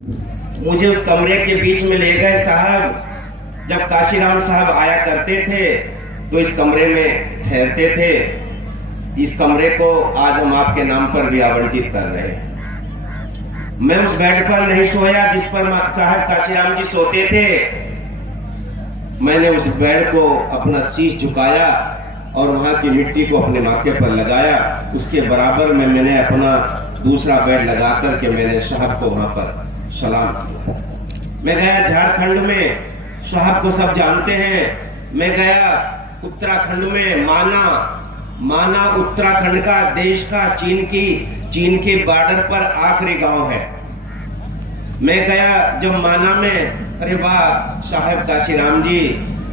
मुझे उस कमरे के बीच में ले गए साहब। जब काशीराम साहब आया करते थे तो इस कमरे में ठहरते थे। इस कमरे को आज हम आपके नाम पर भी आवंटित कर रहे हैं। मैं उस बेड पर नहीं सोया जिस पर साहब काशीराम जी सोते थे। मैंने उस बेड को अपना शीश झुकाया और वहां की मिट्टी को अपने माथे पर लगाया। उसके बराबर में मैंने अपना दूसरा बेड लगा करके मैंने साहब को वहां पर सलाम किया। मैं गया झारखंड में, साहब को सब जानते हैं। मैं गया उत्तराखंड में, माना उत्तराखंड का, देश का, चीन के बॉर्डर पर आखिरी गांव है। मैं गया जब माना में, अरे वाह साहब काशीराम जी,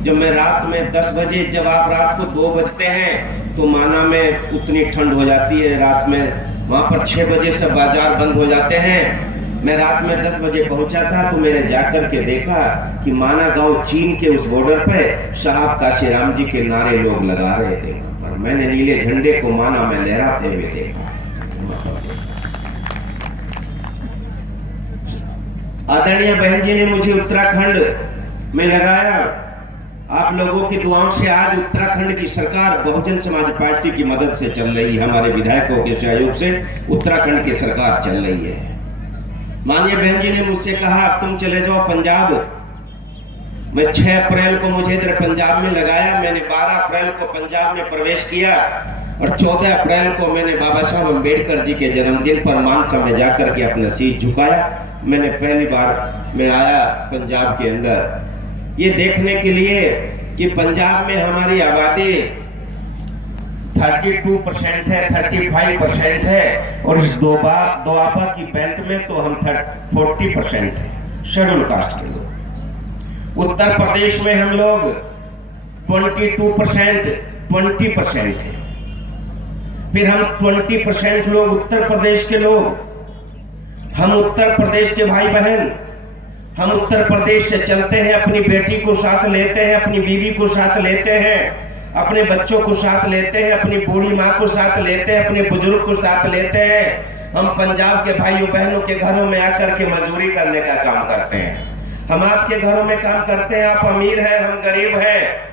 जब मैं रात में 10 बजे, जब आप रात को 2 बजते हैं तो माना में उतनी ठंड हो जाती है। रात में वहां पर 6 बजे से बाजार बंद हो जाते हैं। मैं रात में 10 बजे पहुंचा था तो मैंने जाकर के देखा कि माना गांव चीन के उस बॉर्डर पे साहब काशीराम जी के नारे लोग लगा रहे थे। और मैंने नीले झंडे को माना में लहराते हुए देखा। आदरणीय बहन जी ने मुझे उत्तराखंड में लगाया। आप लोगों की दुआओं से आज उत्तराखंड की सरकार बहुजन समाज पार्टी की मदद से चल रही है। हमारे विधायकों के सहयोग से उत्तराखंड की सरकार चल रही है। माननीय बहन जी ने मुझसे कहा अब तुम चले जाओ पंजाब। मैं 6 अप्रैल को मुझे इधर पंजाब में लगाया। मैंने 12 अप्रैल को पंजाब में प्रवेश किया और 14 अप्रैल को मैंने बाबा साहब अम्बेडकर जी के जन्मदिन पर मानसा में जाकर के अपना शीश झुकाया। मैंने पहली बार मैं आया पंजाब के अंदर ये देखने के लिए कि पंजाब में हमारी आबादी 32% है, 35% है और इस दोआबा की बेल्ट में तो हम 40% है, शेड्यूल कास्ट के लोग। उत्तर प्रदेश में हम लोग 20% है। फिर हम 20% लोग उत्तर प्रदेश के लोग। हम उत्तर प्रदेश के भाई बहन, हम उत्तर प्रदेश से चलते हैं, अपनी बेटी को साथ लेते हैं, अपनी बीवी को साथ लेते हैं, अपने बच्चों को साथ लेते हैं, अपनी बूढ़ी माँ को साथ लेते हैं, अपने बुजुर्ग को साथ लेते हैं। हम पंजाब के भाइयों बहनों के घरों में आकर के मजदूरी करने का काम करते हैं। हम आपके घरों में काम करते हैं। आप अमीर हैं, हम गरीब हैं।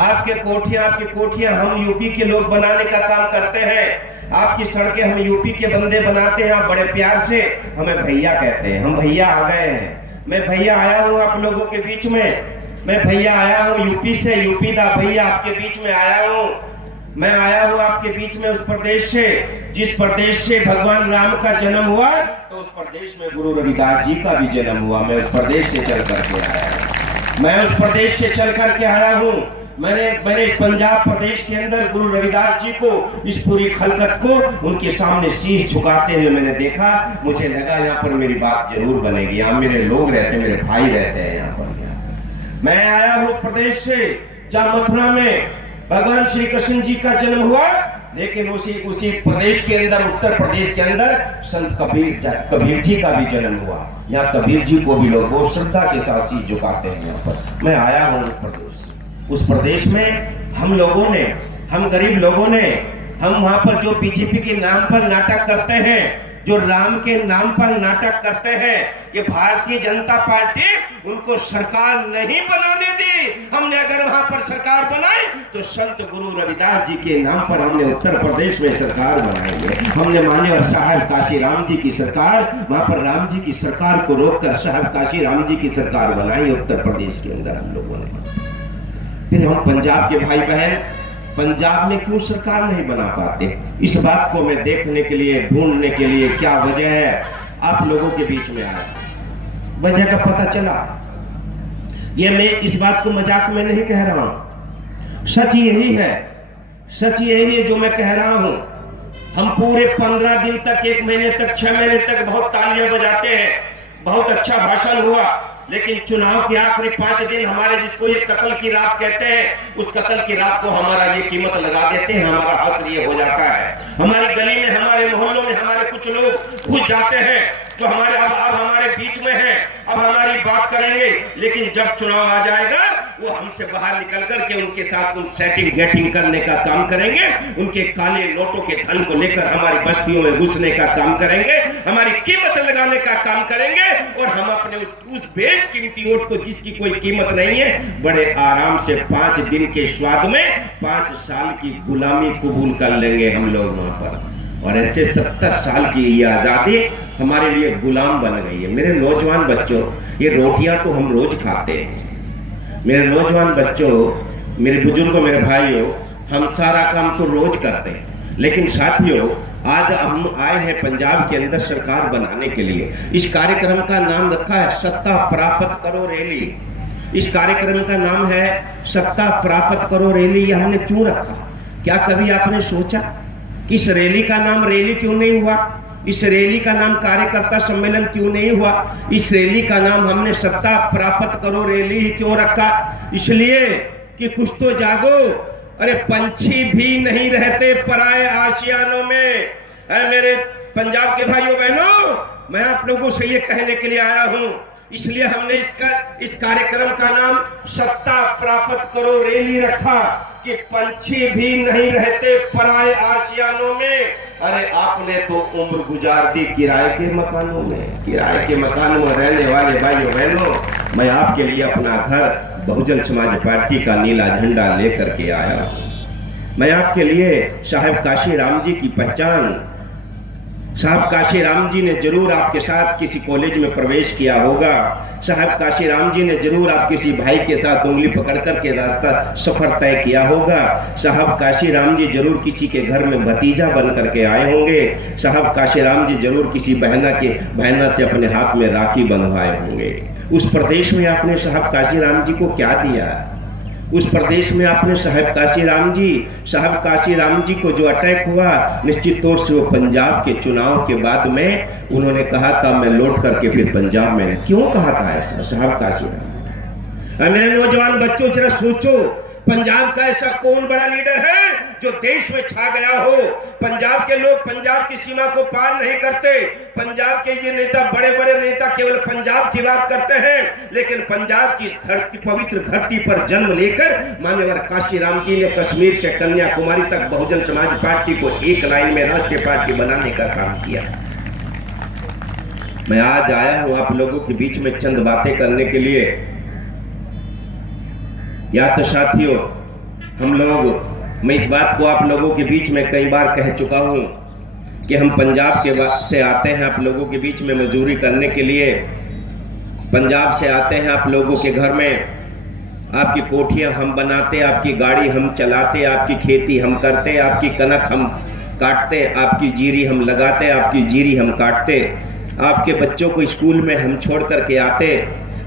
आपकी कोठियां हम यूपी के लोग बनाने का काम करते हैं। आपकी सड़कें हम यूपी के बंदे बनाते हैं। आप बड़े प्यार से हमें भैया कहते हैं। हम भैया आ गए हैं। मैं भैया आया हूँ आप लोगों के बीच में। मैं भैया आया हूँ यूपी से, यूपी दा भैया आपके बीच में आया हूँ। मैं आया हूँ आपके बीच में उस प्रदेश से जिस प्रदेश से भगवान राम का जन्म हुआ, तो उस प्रदेश में गुरु रविदास जी का भी जन्म हुआ। मैं उस प्रदेश से चल करके आया हूँ। मैं उस प्रदेश से चल करके आया हूँ। मैंने इस पंजाब प्रदेश के अंदर गुरु रविदास जी को, इस पूरी खलकत को उनके सामने शीश झुकाते हुए मैंने देखा। मुझे लगा यहाँ पर मेरी बात जरूर बनेगी। यहाँ मेरे लोग रहते हैं, मेरे भाई रहते हैं यहाँ पर। मैं आया हूँ प्रदेश से जहाँ मथुरा में भगवान श्री कृष्ण जी का जन्म हुआ, लेकिन उसी प्रदेश के अंदर, उत्तर प्रदेश के अंदर संत कबीर जी का भी जन्म हुआ। यहाँ कबीर जी को भी लोग बहुत श्रद्धा के साथ शीश झुकाते हैं यहाँ पर। मैं आया हूँ उस प्रदेश में हम लोगों ने, हम गरीब लोगों ने, हम वहां पर जो बीजेपी के नाम पर नाटक करते हैं, जो राम के नाम पर नाटक करते हैं, ये भारतीय जनता पार्टी उनको सरकार नहीं बनाने दी। हमने अगर वहां पर सरकार बनाई तो संत गुरु रविदास जी के नाम पर हमने उत्तर प्रदेश में सरकार बनाई है। हमने माननीय साहब काशीराम जी की सरकार, वहां पर राम जी की सरकार को रोककर साहब काशीराम जी की सरकार बनाई उत्तर प्रदेश के अंदर हम लोगों ने। फिर हम पंजाब के भाई बहन पंजाब में क्यों सरकार नहीं बना पाते, इस बात को मैं देखने के लिए, ढूंढने के लिए क्या वजह है, आप लोगों के बीच में आया। वजह का पता चला। ये मैं इस बात को मजाक में नहीं कह रहा हूं, सच यही है, सच यही है जो मैं कह रहा हूं। हम पूरे 15 दिन तक, 1 महीने तक, 6 महीने तक बहुत तालियां बजाते हैं, बहुत अच्छा भाषण हुआ, लेकिन चुनाव के आखिरी 5 दिन हमारे, जिसको ये कत्ल की रात कहते हैं, उस कत्ल की रात को हमारा ये कीमत लगा देते हैं। हमारा हश्र ये हो जाता है। हमारी गली में, हमारे मोहल्लों में हमारे कुछ लोग घुस जाते हैं तो हमारे अब हमारे बीच में हैं, अब हमारी बात करेंगे, लेकिन जब चुनाव आ जाएगा वो हमसे बाहर निकल करके उनके साथ उन सेटिंग गेटिंग करने का काम करेंगे, उनके काले नोटों के धन को लेकर हमारी बस्तियों में घुसने का काम करेंगे, हमारी कीमत लगाने का काम करेंगे, और हम अपने उस बेशकीमती वोट को, जिसकी कोई कीमत नहीं है, बड़े आराम से 5 दिन के स्वाद में 5 साल की गुलामी कबूल कर लेंगे हम लोग वहां पर। और ऐसे 70 साल की ये आजादी हमारे लिए गुलाम बन गई है। मेरे नौजवान बच्चों, ये रोटियां तो हम रोज खाते हैं। मेरे नौजवान बच्चों, मेरे बुजुर्गों, मेरे भाइयों, हम सारा काम तो रोज करते हैं, लेकिन साथियों, आज हम आए हैं पंजाब के अंदर सरकार बनाने के लिए। इस कार्यक्रम का नाम रखा है सत्ता प्राप्त करो रैली। इस कार्यक्रम का नाम है सत्ता प्राप्त करो रैली। ये हमने क्यों रखा? क्या कभी आपने सोचा कि इस रैली का नाम रैली क्यों नहीं हुआ? इस रैली का नाम कार्यकर्ता सम्मेलन क्यों नहीं हुआ? इस रैली का नाम हमने सत्ता प्राप्त करो रैली ही क्यों रखा? इसलिए कि कुछ तो जागो। अरे पंछी भी नहीं रहते पराए आशियानों में। मेरे पंजाब के भाइयों बहनों, मैं आप लोगों से ये कहने के लिए आया हूं, इसलिए हमने इस कार्यक्रम का नाम सत्ता प्राप्त करो रैली रखा कि पंछी भी नहीं रहते पराए आशियानों में। अरे आपने तो उम्र गुजार दी किराए के मकानों में। किराए के मकानों में रहने वाले भाइयों बहनों, मैं आपके लिए अपना घर बहुजन समाज पार्टी का नीला झंडा लेकर के आया हूं। मैं आपके लिए साहब काशी राम जी की पहचान, साहब काशी राम जी ने जरूर आपके साथ किसी कॉलेज में प्रवेश किया होगा। साहब काशी राम जी ने जरूर आप किसी भाई के साथ उंगली पकड़ कर के रास्ता सफर तय किया होगा। साहब काशी राम जी जरूर किसी के घर में भतीजा बन करके आए होंगे। साहब काशी राम जी जरूर किसी बहना से अपने हाथ में राखी बंधवाए होंगे। उस प्रदेश में आपने साहब काशी राम जी को क्या दिया? उस प्रदेश में आपने साहब काशी राम जी को जो अटैक हुआ, निश्चित तौर से वो पंजाब के चुनाव के बाद में उन्होंने कहा था मैं लौट करके फिर पंजाब में। क्यों कहा था ऐसा साहब काशी राम? मेरे नौजवान बच्चों, जरा सोचो, पंजाब का ऐसा कौन बड़ा लीडर है जो देश में छा गया हो? पंजाब के लोग पंजाब की सीमा को पार नहीं करते। पंजाब के ये नेता, बड़े बड़े नेता केवल पंजाब की बात करते हैं, लेकिन पंजाब की धरती, पवित्र धरती पर जन्म लेकर मान्यवर काशी राम जी ने कश्मीर से कन्याकुमारी तक बहुजन समाज पार्टी को एक लाइन में राष्ट्रीय पार्टी बनाने का काम किया। मैं आज आया हूं आप लोगों के बीच में चंद बातें करने के लिए। या तो साथियों, हम लोग, मैं इस बात को आप लोगों के बीच में कई बार कह चुका हूं कि हम पंजाब से आते हैं आप लोगों के बीच में मजदूरी करने के लिए। पंजाब से आते हैं आप लोगों के घर में, आपकी कोठियां हम बनाते, आपकी गाड़ी हम चलाते, आपकी खेती हम करते, आपकी कनक हम काटते, आपकी जीरी हम लगाते, आपकी जीरी हम काटते, आपके बच्चों को स्कूल में हम छोड़ करके आते,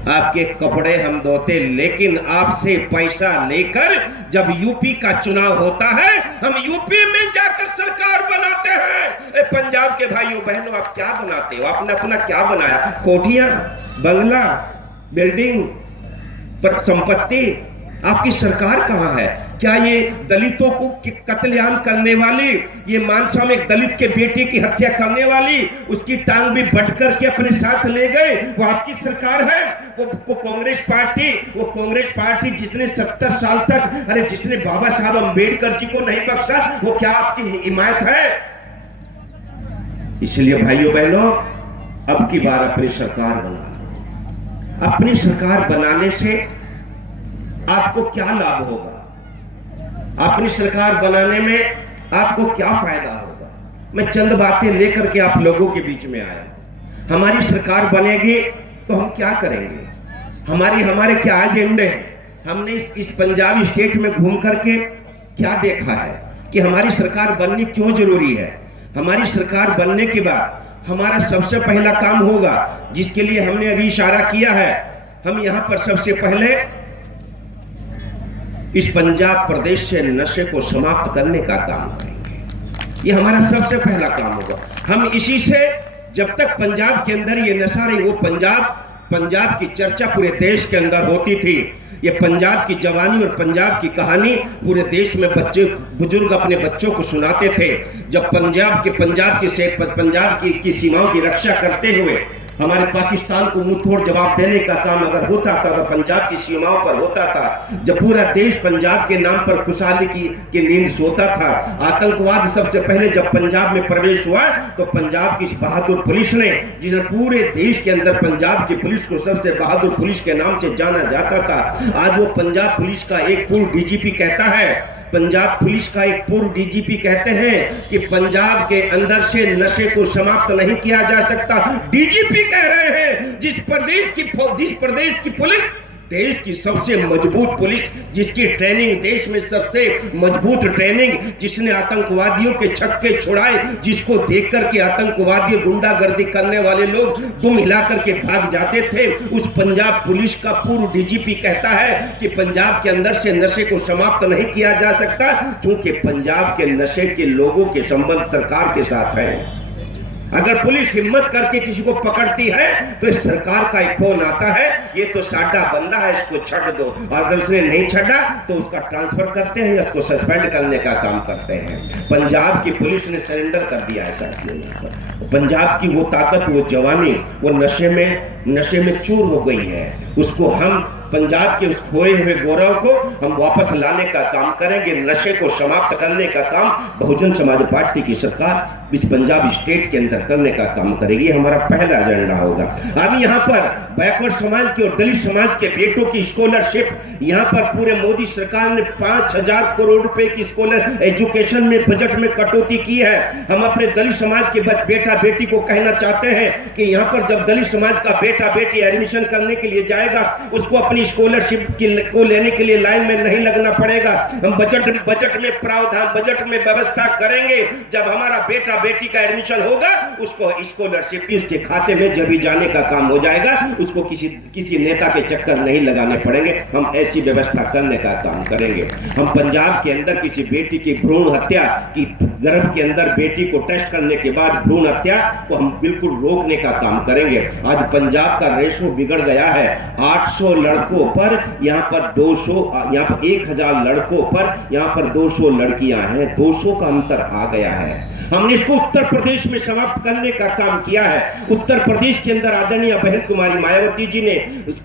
आपके कपड़े हम धोते। लेकिन आपसे पैसा लेकर जब यूपी का चुनाव होता है, हम यूपी में जाकर सरकार बनाते हैं। पंजाब के भाइयों बहनों, आप क्या बनाते हो? आपने अपना क्या बनाया? कोठियां, बंगला, बिल्डिंग, पर संपत्ति। आपकी सरकार कहां है? क्या ये दलितों को कत्लेआम करने वाली, ये मानसा में एक दलित के बेटे की हत्या करने वाली, उसकी टांग भी बट करके अपने साथ ले गए, वो आपकी सरकार है? वो कांग्रेस पार्टी जिसने 70 साल तक, अरे जिसने बाबा साहब अम्बेडकर जी को नहीं बख्शा, वो क्या आपकी हिमायत है? इसलिए भाइयों बहनों, अब की बार अपनी सरकार बना लो। अपनी सरकार बनाने से आपको क्या लाभ होगा? अपनी सरकार बनाने में आपको क्या फायदा होगा? मैं चंद बातें लेकर के आप लोगों के बीच में आया। हमारी सरकार बनेगी तो हम क्या करेंगे? हमारे क्या एजेंडे हैं? हमने इस पंजाब स्टेट में घूम करके क्या देखा है कि हमारी सरकार बननी क्यों जरूरी है? हमारी सरकार बनने के बाद हमारा सबसे पहला काम होगा, जिसके लिए हमने अभी इशारा किया है, हम यहां पर सबसे पहले इस पंजाब प्रदेश से नशे को समाप्त करने का काम करेंगे। ये हमारा सबसे पहला काम होगा। हम इसी से, जब तक पंजाब के अंदर ये नशा रही, वो पंजाब की चर्चा पूरे देश के अंदर होती थी। ये पंजाब की जवानी और पंजाब की कहानी पूरे देश में बच्चे बुजुर्ग अपने बच्चों को सुनाते थे। जब पंजाब की सीमाओं की रक्षा करते हुए हमारे पाकिस्तान को मुंहतोड़ जवाब देने का काम अगर होता था तो पंजाब की सीमाओं पर होता था। जब पूरा देश पंजाब के नाम पर खुशहाली की नींद सोता था, आतंकवाद सबसे पहले जब पंजाब में प्रवेश हुआ तो पंजाब की बहादुर पुलिस ने, जिसने पूरे देश के अंदर पंजाब की पुलिस को सबसे बहादुर पुलिस के नाम से जाना जाता था, आज वो पंजाब पुलिस का एक पूर्व डीजीपी कहता है, पंजाब पुलिस का एक पूर्व डीजीपी कहते हैं कि पंजाब के अंदर से नशे को समाप्त नहीं किया जा सकता। डीजीपी कह रहे हैं जिस प्रदेश की पुलिस, देश की सबसे मजबूत पुलिस, जिसकी ट्रेनिंग देश में सबसे मजबूत ट्रेनिंग, जिसने आतंकवादियों के छक्के छुड़ाए, जिसको देख करके आतंकवादी गुंडागर्दी करने वाले लोग दुम हिला करके भाग जाते थे, उस पंजाब पुलिस का पूर्व डीजीपी कहता है कि पंजाब के अंदर से नशे को समाप्त नहीं किया जा सकता, क्योंकि पंजाब के नशे के लोगों के संबंध सरकार के साथ है। अगर पुलिस हिम्मत करके किसी को पकड़ती है तो इस सरकार का एक फोन आता है, ये तो साडा बंदा है, इसको छड़ दो, और अगर उसने नहीं छड़ा तो उसका ट्रांसफर करते हैं या उसको सस्पेंड करने का काम करते हैं। पंजाब की पुलिस ने सरेंडर कर दिया है साथियों। पंजाब की वो ताकत, वो जवानी, वो नशे में चूर हो गई है। उसको हम पंजाब के उस खोए हुए गौरव को हम वापस लाने का काम करेंगे। नशे को समाप्त करने का काम बहुजन समाज पार्टी की सरकार इस पंजाब स्टेट के अंदर करने का काम करेगी। हमारा पहला एजेंडा होगा। अभी यहाँ पर बैकवर्ड समाज के और दलित समाज के बेटों की स्कॉलरशिप, यहाँ पर पूरे मोदी सरकार ने 5,000 करोड़ रुपए की स्कॉलर एजुकेशन में बजट में कटौती की है। हम अपने दलित समाज के बेटा बेटी को कहना चाहते हैं कि यहाँ पर जब दलित समाज का बेटा बेटी एडमिशन करने के लिए जाएगा, उसको अपनी स्कॉलरशिप को लेने के लिए लाइन में नहीं लगना पड़ेगा। हम बजट में प्रावधान, बजट में व्यवस्था करेंगे। जब हमारा बेटा बेटी का एडमिशन होगा, उसको स्कॉलरशिप उसके खाते में जब ही जाने का काम हो जाएगा, उसको किसी नेता के चक्कर नहीं लगाने पड़ेंगे। हम ऐसी व्यवस्था करने का काम करेंगे। हम पंजाब के अंदर किसी बेटी की भ्रूण हत्या की, गर्भ के अंदर बेटी को टेस्ट करने के बाद भ्रूण हत्या को हम बिल्कुल रोकने का काम करेंगे। आज पंजाब का रेशो बिगड़ गया है। 800 लड़कों पर यहाँ पर 200, यहाँ पर 1000 लड़कों पर यहाँ पर 200 लड़कियां हैं। 200 का अंतर आ गया है। हमने इसको उत्तर प्रदेश में समाप्त करने का काम किया है। उत्तर प्रदेश के अंदर आदरणीय बहन कुमारी मायावती जी ने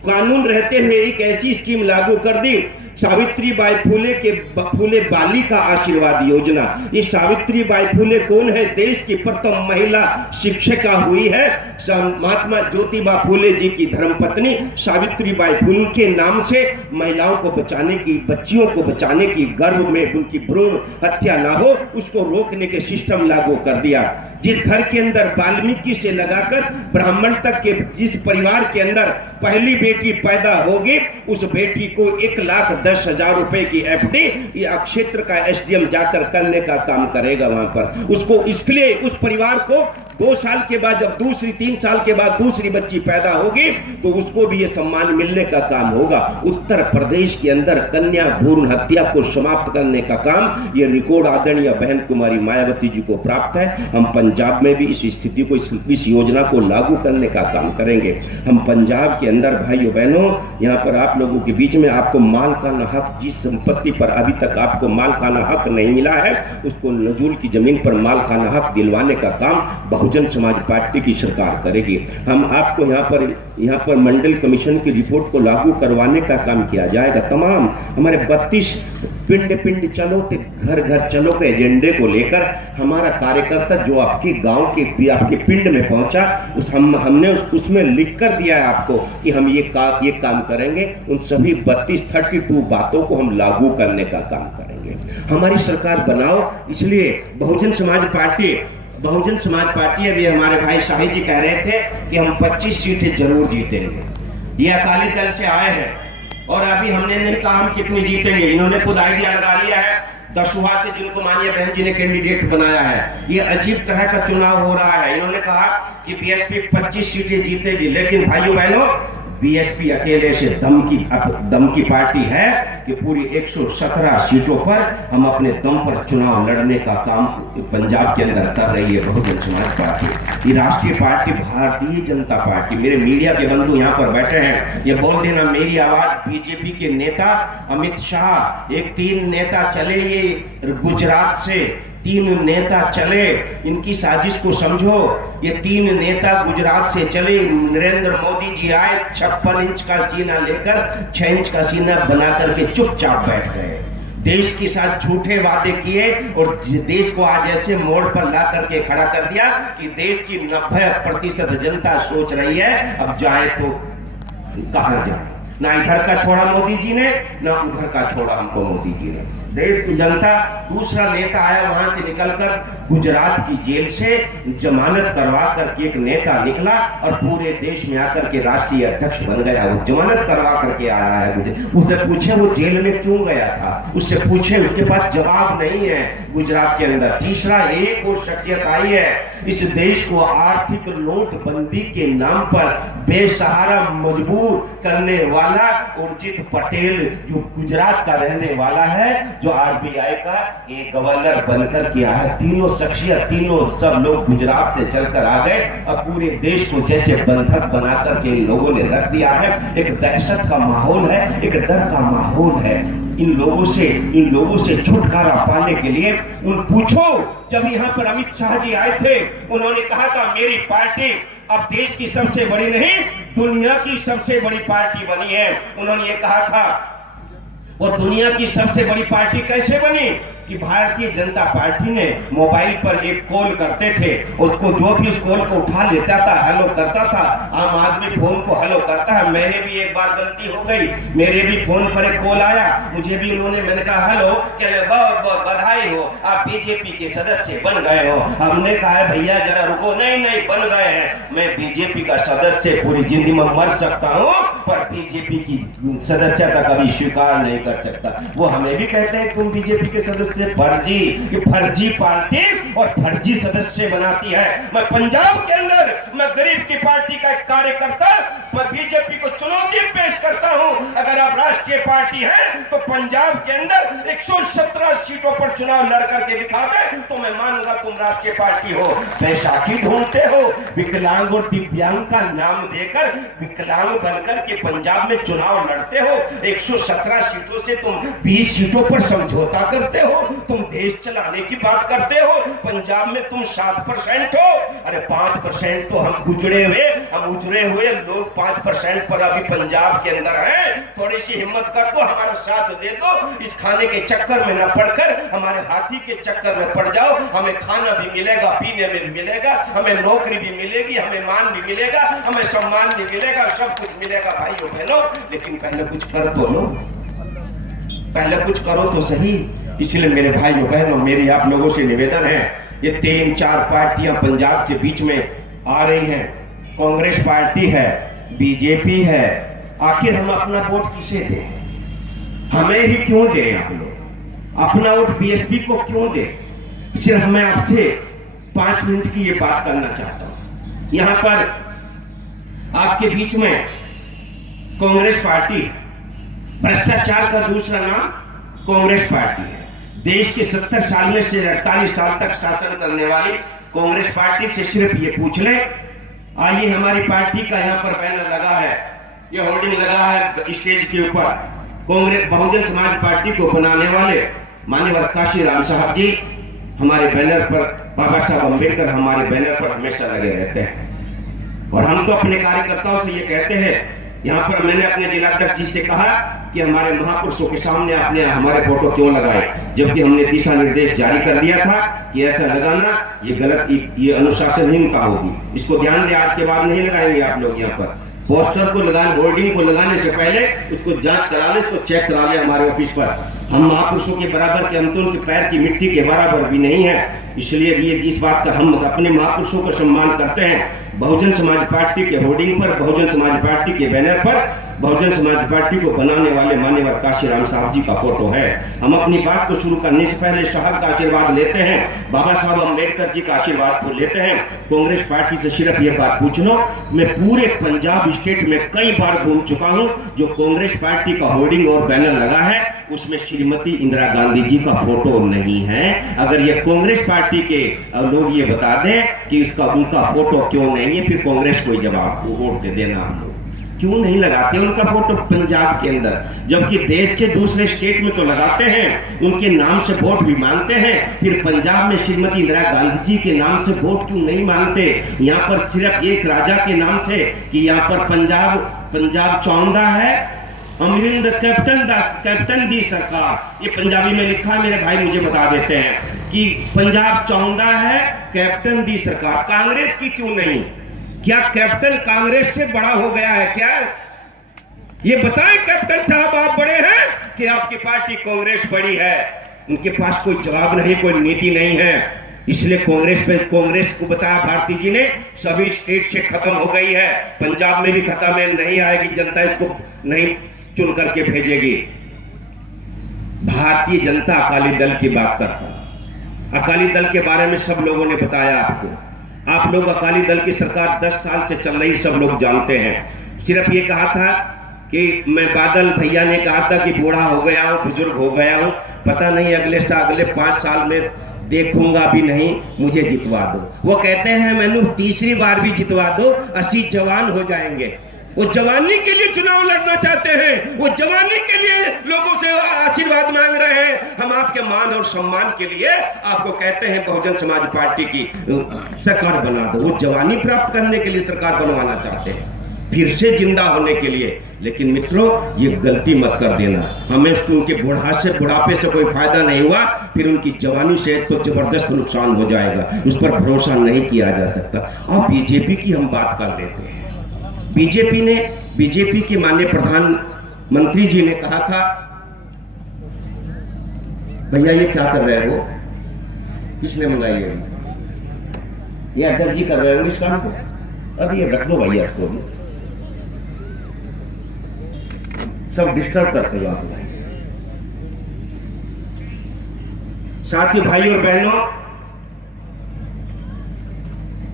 कानून रहते हुए एक ऐसी स्कीम लागू कर दी, सावित्रीबाई फुले बालिका आशीर्वाद योजना। ये सावित्रीबाई फुले कौन है? देश की प्रथम महिला शिक्षिका हुई है। महात्मा ज्योतिबा फुले जी की धर्मपत्नी सावित्रीबाई फुले के नाम से महिलाओं को बचाने की, बच्चियों को बचाने की, गर्भ में उनकी भ्रूण हत्या ना हो, उसको रोकने के सिस्टम लागू कर दिया। जिस घर के अंदर वाल्मीकि से लगाकर ब्राह्मण तक के जिस परिवार के अंदर पहली बेटी पैदा होगी, उस बेटी को 1,10,000 रुपए की एफडी या क्षेत्र का एसडीएम जाकर करने का काम करेगा। वहां पर उसको, इसलिए उस परिवार को 2 साल के बाद, जब 3 साल के बाद दूसरी बच्ची पैदा होगी, तो उसको भी ये सम्मान मिलने का काम होगा। उत्तर प्रदेश के अंदर कन्या भ्रूण हत्या को समाप्त करने का काम, ये रिकॉर्ड आदरणीय बहन कुमारी मायावती जी को प्राप्त है। हम पंजाब में भी इस स्थिति को, इस योजना को लागू करने का काम करेंगे। हम पंजाब के अंदर भाइयों बहनों, यहाँ पर आप लोगों के बीच में आपको मालकाना हक, जिस संपत्ति पर अभी तक आपको मालकाना हक नहीं मिला है, उसको नजूल की जमीन पर मालकाना हक दिलवाने का काम बहुजन समाज पार्टी की सरकार करेगी। हम आपको यहाँ पर मंडल कमीशन की रिपोर्ट को लागू करवाने का काम किया जाएगा। तमाम हमारे 32 पिंड चलो ते घर घर चलो के एजेंडे को लेकर हमारा कार्यकर्ता जो आपके गांव के, आपके पिंड में पहुंचा, हमने उसमें लिख कर दिया है आपको कि हम ये काम करेंगे। उन सभी 32 बातों को हम लागू करने का काम करेंगे। हमारी सरकार बनाओ। इसलिए बहुजन समाज पार्टी अभी हमारे भाई शाही जी कह रहे थे कि हम 25 सीटें जरूर जीतेंगे। ये अकाली दल से आए हैं और अभी हमने नहीं कहा हम कितनी जीतेंगे। इन्होंने खुद आइडिया लगा लिया है। दसुहा से जिनको मानिए बहन जी ने कैंडिडेट बनाया है। ये अजीब तरह का चुनाव हो रहा है। इन्होंने कहा कि बीएसपी 25 सीटें जीतेगी, लेकिन भाइयों बहनों, बीएसपी अकेले से दम की पार्टी है कि पूरी 117 सीटों पर हम अपने दम पर चुनाव लड़ने का काम पंजाब के अंदर कर रही है बहुजन समाज पार्टी। ये राष्ट्रीय पार्टी भारतीय जनता पार्टी, मेरे मीडिया के बंधु यहाँ पर बैठे हैं, ये बोल देना मेरी आवाज बीजेपी के नेता अमित शाह, एक 3 नेता चलेंगे गुजरात से, तीन नेता चले, इनकी साजिश को समझो। ये तीन नेता गुजरात से चले, नरेंद्र मोदी जी आए 56 इंच का सीना लेकर 6 इंच का सीना बना करके चुपचाप बैठ गए। देश के साथ झूठे वादे किए और देश को आज ऐसे मोड़ पर ला करके खड़ा कर दिया कि देश की 90% जनता सोच रही है अब जाए तो कहां जाए। ना इधर का छोड़ा मोदी जी ने, ना उधर का छोड़ा हमको मोदी जी ने। देश की जनता, दूसरा नेता आया वहां से निकलकर गुजरात की जेल से जमानत करवा करके एक नेता निकला और पूरे देश में आकर के राष्ट्रीय अध्यक्ष बन गया। वो जमानत करवा करके आया है। उससे पूछे वो जेल में क्यों गया था, उससे पूछे, उसके पास जवाब नहीं है गुजरात के अंदर। तीसरा एक वो शख्सियत आई है इस देश को आर्थिक नोटबंदी के नाम पर बेसहारा मजबूर करने वाला, उर्जित पटेल, जो गुजरात का रहने वाला है, जो आरबीआई का एक गवर्नर बनकर के आया। तीनों शख्सियत, तीनों सब लोग गुजरात से चलकर आ गए और पूरे देश को जैसे बंधक बनाकर के इन लोगों ने रख दिया है। एक दहशत का माहौल है, एक डर का माहौल है। इन लोगों से छुटकारा पाने के लिए उन पूछो, जब यहाँ पर अमित शाह जी आए थे, उन्होंने कहा था मेरी पार्टी अब देश की सबसे बड़ी नहीं, दुनिया की सबसे बड़ी पार्टी बनी है। उन्होंने ये कहा था। और दुनिया की सबसे बड़ी पार्टी कैसे बनी कि भारतीय जनता पार्टी ने मोबाइल पर एक कॉल करते थे, उसको जो भी उस कॉल को उठा लेता था, हेलो करता था। आम आदमी फोन को हेलो करता है। मेरे भी एक बार गलती हो गई, मेरे भी फोन पर एक कॉल आया, मुझे भी उन्होंने, मैंने कहा हेलो, कहने बहुत बहुत बधाई हो, आप बीजेपी के सदस्य बन गए हो। हमने कहा भैया जरा रुको, नहीं बन गए हैं, मैं बीजेपी का सदस्य पूरी जिंदगी में मर सकता हूँ पर बीजेपी की सदस्यता कभी स्वीकार नहीं कर सकता। वो हमें भी कहते हैं तुम बीजेपी के सदस्य फर्जी, ये फर्जी पार्टी और फर्जी सदस्य बनाती है। मैं पंजाब के अंदर, मैं गरीब की पार्टी का एक कार्यकर्ता, मैं बीजेपी को चुनौती पेश करता हूं। अगर आप राष्ट्रीय पार्टी हैं तो पंजाब के अंदर 117 सीटों पर चुनाव लड़ करके दिखा दे तो मैं मानूंगा तुम राष्ट्रीय पार्टी हो। बैसाखी ढूंढते हो, विकलांग और दिव्यांग का नाम देकर विकलांग बनकर के पंजाब में चुनाव लड़ते हो। 117 सीटों से तुम 20 सीटों पर समझौता करते हो। तुम देश चलाने की बात करते हो, पंजाब में तुम 7% हो। अरे 5% तो हम उजड़े हुए लोग 5% पर अभी पंजाब के अंदर हैं। थोड़ी सी हिम्मत कर दो, हमारा साथ दे दो, इस खाने के चक्कर में न पड़कर हमारे हाथी के चक्कर में पड़ जाओ। हमें खाना भी मिलेगा, पीने में भी मिलेगा, हमें नौकरी भी मिलेगी, हमें मान भी मिलेगा, हमें सम्मान भी मिलेगा, सब कुछ मिलेगा भाइयों बहनों। लेकिन पहले कुछ कर तो लो, पहले कुछ करो तो सही। इसलिए मेरे भाइयों बहनों, मेरी आप लोगों से निवेदन है, ये 3-4 पार्टियां पंजाब के बीच में आ रही हैं। कांग्रेस पार्टी है, बीजेपी है, आखिर हम अपना वोट किसे दें? हमें ही क्यों दें? आप लोग अपना वोट बीएसपी को क्यों दें? सिर्फ मैं आपसे 5 मिनट की ये बात करना चाहता हूं। यहां पर आपके बीच में कांग्रेस पार्टी, भ्रष्टाचार का दूसरा नाम कांग्रेस पार्टी है। देश के 70 साल में से 48 साल तक शासन करने वाली कांग्रेस पार्टी से सिर्फ ये पूछ ले। आइए, हमारी पार्टी का यहाँ पर बैनर लगा है, ये होर्डिंग लगा है स्टेज के ऊपर। कांग्रेस बहुजन समाज पार्टी को बनाने वाले माननीय काशीराम साहब जी हमारे बैनर पर, बाबा साहब अम्बेडकर हमारे बैनर पर हमेशा लगे रहते हैं। और हम तो अपने कार्यकर्ताओं से ये कहते हैं, यहाँ पर मैंने अपने जिलाध्यक्ष जी से कहा कि हमारे महापुरुषों के सामने आपने हमारे फोटो क्यों लगाए, जबकि हमने दिशा निर्देश जारी कर दिया था कि ऐसा लगाना ये गलत, ये अनुशासनहीनता होगी। इसको ध्यान दें, आज के बाद नहीं लगाएंगे आप लोग। यहाँ पर पोस्टर को लगाने, होर्डिंग को लगाने से पहले उसको जांच करा ले, इसको चेक करा ले हमारे ऑफिस पर। हम महापुरुषों के बराबर के, हम तो उनके पैर की मिट्टी के बराबर भी नहीं है। इसलिए ये इस बात का हम अपने महापुरुषों का सम्मान करते हैं। बहुजन समाज पार्टी के होर्डिंग पर, बहुजन समाज पार्टी के बैनर पर बहुजन समाज पार्टी को बनाने वाले माननीय काशीराम साहब जी का फोटो है। हम अपनी बात को शुरू करने से पहले साहब का आशीर्वाद लेते हैं, बाबा साहब अम्बेडकर जी का आशीर्वाद को लेते हैं। कांग्रेस पार्टी से सिर्फ ये बात पूछ लो, मैं पूरे पंजाब स्टेट में कई बार घूम चुका हूं, जो कांग्रेस पार्टी का होर्डिंग और बैनर लगा है उसमें श्रीमती इंदिरा गांधी जी का फोटो नहीं है। अगर ये कांग्रेस पार्टी के लोग ये बता दें कि उनका फोटो क्यों नहीं है, फिर कांग्रेस को जवाब वोट दे देना। हम लोग क्यों नहीं लगाते उनका फोटो पंजाब के अंदर, जबकि देश के दूसरे स्टेट में तो लगाते हैं, उनके नाम से वोट भी मांगते हैं, फिर पंजाब में श्रीमती इंदिरा गांधी जी के नाम से वोट क्यों नहीं मांगते? यहाँ पर सिर्फ एक राजा के नाम से कि यहाँ पर पंजाब चौंदा है, अमरिंद कैप्टन दी सरकार, ये पंजाबी में लिखा है, मेरे भाई मुझे बता देते हैं कि पंजाब चौंदा है, कैप्टन दी सरकार। कांग्रेस की क्यों नहीं? क्या कैप्टन कांग्रेस से बड़ा हो गया है क्या? ये बताएं कैप्टन साहब, आप बड़े हैं कि आपकी पार्टी कांग्रेस बड़ी है? उनके पास कोई जवाब नहीं, कोई नीति नहीं है। इसलिए कांग्रेस को बताया भारती जी ने सभी स्टेट से खत्म हो गई है, पंजाब में भी खत्म है, नहीं आएगी, जनता इसको नहीं चुन करके भेजेगी। भारतीय जनता अकाली दल की बात करता, अकाली दल के बारे में सब लोगों ने बताया आपको। आप लोग अकाली दल की सरकार 10 साल से चल रही, सब लोग जानते हैं। सिर्फ ये कहा था कि मैं, बादल भैया ने कहा था कि बूढ़ा हो गया हूँ, बुजुर्ग हो गया हूँ, पता नहीं अगले 5 साल में देखूंगा भी नहीं, मुझे जितवा दो। वो कहते हैं मैंने तीसरी बार भी जितवा दो, 80 जवान हो जाएंगे। वो जवानी के लिए चुनाव लड़ना चाहते हैं, वो जवानी के लिए लोगों से आशीर्वाद मांग रहे हैं। हम आपके मान और सम्मान के लिए आपको कहते हैं बहुजन समाज पार्टी की सरकार बना दो। वो जवानी प्राप्त करने के लिए सरकार बनवाना चाहते हैं, फिर से जिंदा होने के लिए। लेकिन मित्रों, ये गलती मत कर देना, हमें उनके बुढ़ापे से कोई फायदा नहीं हुआ, फिर उनकी जवानी से तो जबरदस्त नुकसान हो जाएगा, उस पर भरोसा नहीं किया जा सकता। अब बीजेपी की हम बात कर लेते हैं। बीजेपी के माननीय प्रधानमंत्री जी ने कहा था, भैया ये क्या कर रहे हो, किसने मंगाई है? ये अध्यक्ष जी कर रहे हो इस काम को, अभी ये रख दो भैया, इसको भी सब डिस्टर्ब करते हो आप। साथियों, भाई और बहनों,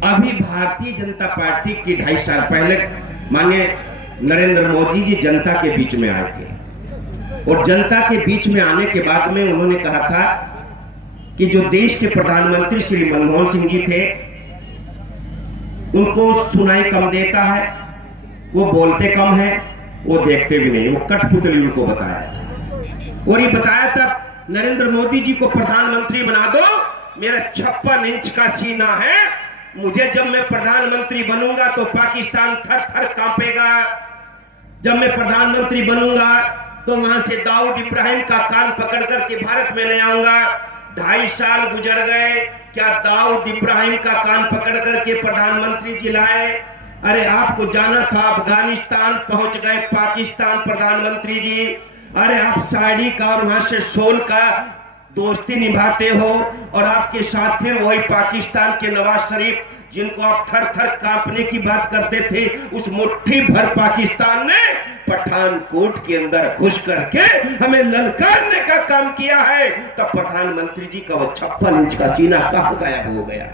अभी भारतीय जनता पार्टी की 2.5 साल पहले माननीय नरेंद्र मोदी जी जनता के बीच में आए थे, और जनता के बीच में आने के बाद में उन्होंने कहा था कि जो देश के प्रधानमंत्री श्री मनमोहन सिंह जी थे, उनको सुनाई कम देता है, वो बोलते कम है, वो देखते भी नहीं, वो कठपुतली उनको बताया। और ये बताया था नरेंद्र मोदी जी को प्रधानमंत्री बना दो, मेरा 56 इंच का सीना है, मुझे जब मैं प्रधानमंत्री बनूंगा तो पाकिस्तान थर थर कांपेगा, जब मैं प्रधानमंत्री बनूंगा तो वहां से दाऊद इब्राहिम का कान पकड़ करके भारत में ले आऊंगा। 2.5 साल गुजर गए, क्या दाऊद इब्राहिम का कान पकड़ करके प्रधानमंत्री जी लाए? अरे आपको जाना था अफगानिस्तान, पहुंच गए पाकिस्तान प्रधानमंत्री जी। अरे आप साड़ी का और वहां से सोल का दोस्ती निभाते हो, और आपके साथ फिर वही पाकिस्तान के नवाज शरीफ, जिनको आप थर थर कांपने की बात करते थे, उस मुट्ठी भर पाकिस्तान ने पठानकोट के अंदर घुस करके हमें ललकारने का काम किया है। तब प्रधानमंत्री जी का वो 56 इंच का सीना कहां गायब हो गया?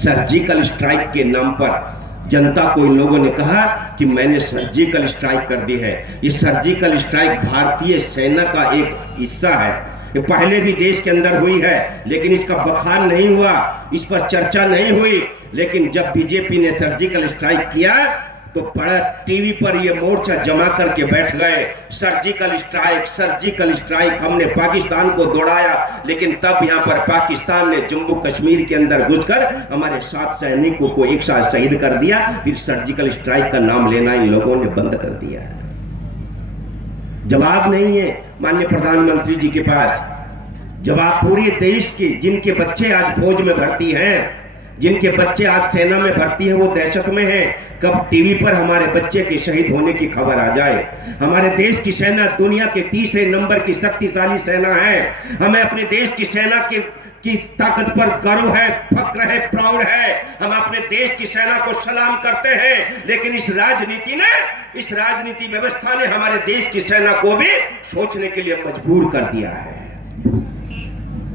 सर्जिकल स्ट्राइक के नाम पर जनता को इन लोगों ने कहा कि मैंने सर्जिकल स्ट्राइक कर दी है। ये सर्जिकल स्ट्राइक भारतीय सेना का एक हिस्सा है, ये पहले भी देश के अंदर हुई है, लेकिन इसका बखान नहीं हुआ, इस पर चर्चा नहीं हुई। लेकिन जब बीजेपी ने सर्जिकल स्ट्राइक किया तो बड़ा टीवी पर ये मोर्चा जमा करके बैठ गए, सर्जिकल स्ट्राइक, हमने पाकिस्तान को दौड़ाया। लेकिन तब यहाँ पर पाकिस्तान ने जम्मू कश्मीर के अंदर घुसकर हमारे 7 सैनिकों को एक साथ शहीद कर दिया। फिर सर्जिकल स्ट्राइक का नाम लेना इन लोगों ने बंद कर दिया। जवाब नहीं है माननीय प्रधानमंत्री जी के पास। जवाब पूरे देश के, जिनके बच्चे आज फौज में भर्ती हैं, जिनके बच्चे आज सेना में भर्ती हैं, वो दहशत में हैं। कब टीवी पर हमारे बच्चे के शहीद होने की खबर आ जाए। हमारे देश की सेना दुनिया के 3रे नंबर की शक्तिशाली सेना है। हमें अपने देश की सेना की ताकत पर गर्व है, फक्र है, प्राउड है। हम अपने देश की सेना को सलाम करते हैं। लेकिन इस राजनीति व्यवस्था ने हमारे देश की सेना को भी सोचने के लिए मजबूर कर दिया है।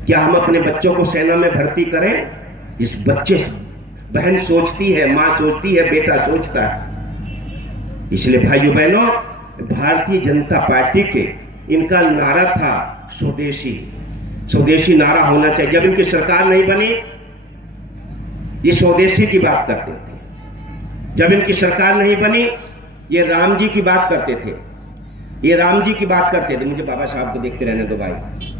क्या हम अपने बच्चों को सेना में भर्ती करें? इस बच्चे, बहन सोचती है, मां सोचती है, बेटा सोचता है। इसलिए भाइयों बहनों, भारतीय जनता पार्टी के इनका नारा था स्वदेशी, स्वदेशी नारा होना चाहिए। जब इनकी सरकार नहीं बनी ये स्वदेशी की बात करते थे, जब इनकी सरकार नहीं बनी ये राम जी की बात करते थे, ये राम जी की बात करते थे। मुझे बाबा साहब को देखते रहने दो भाई।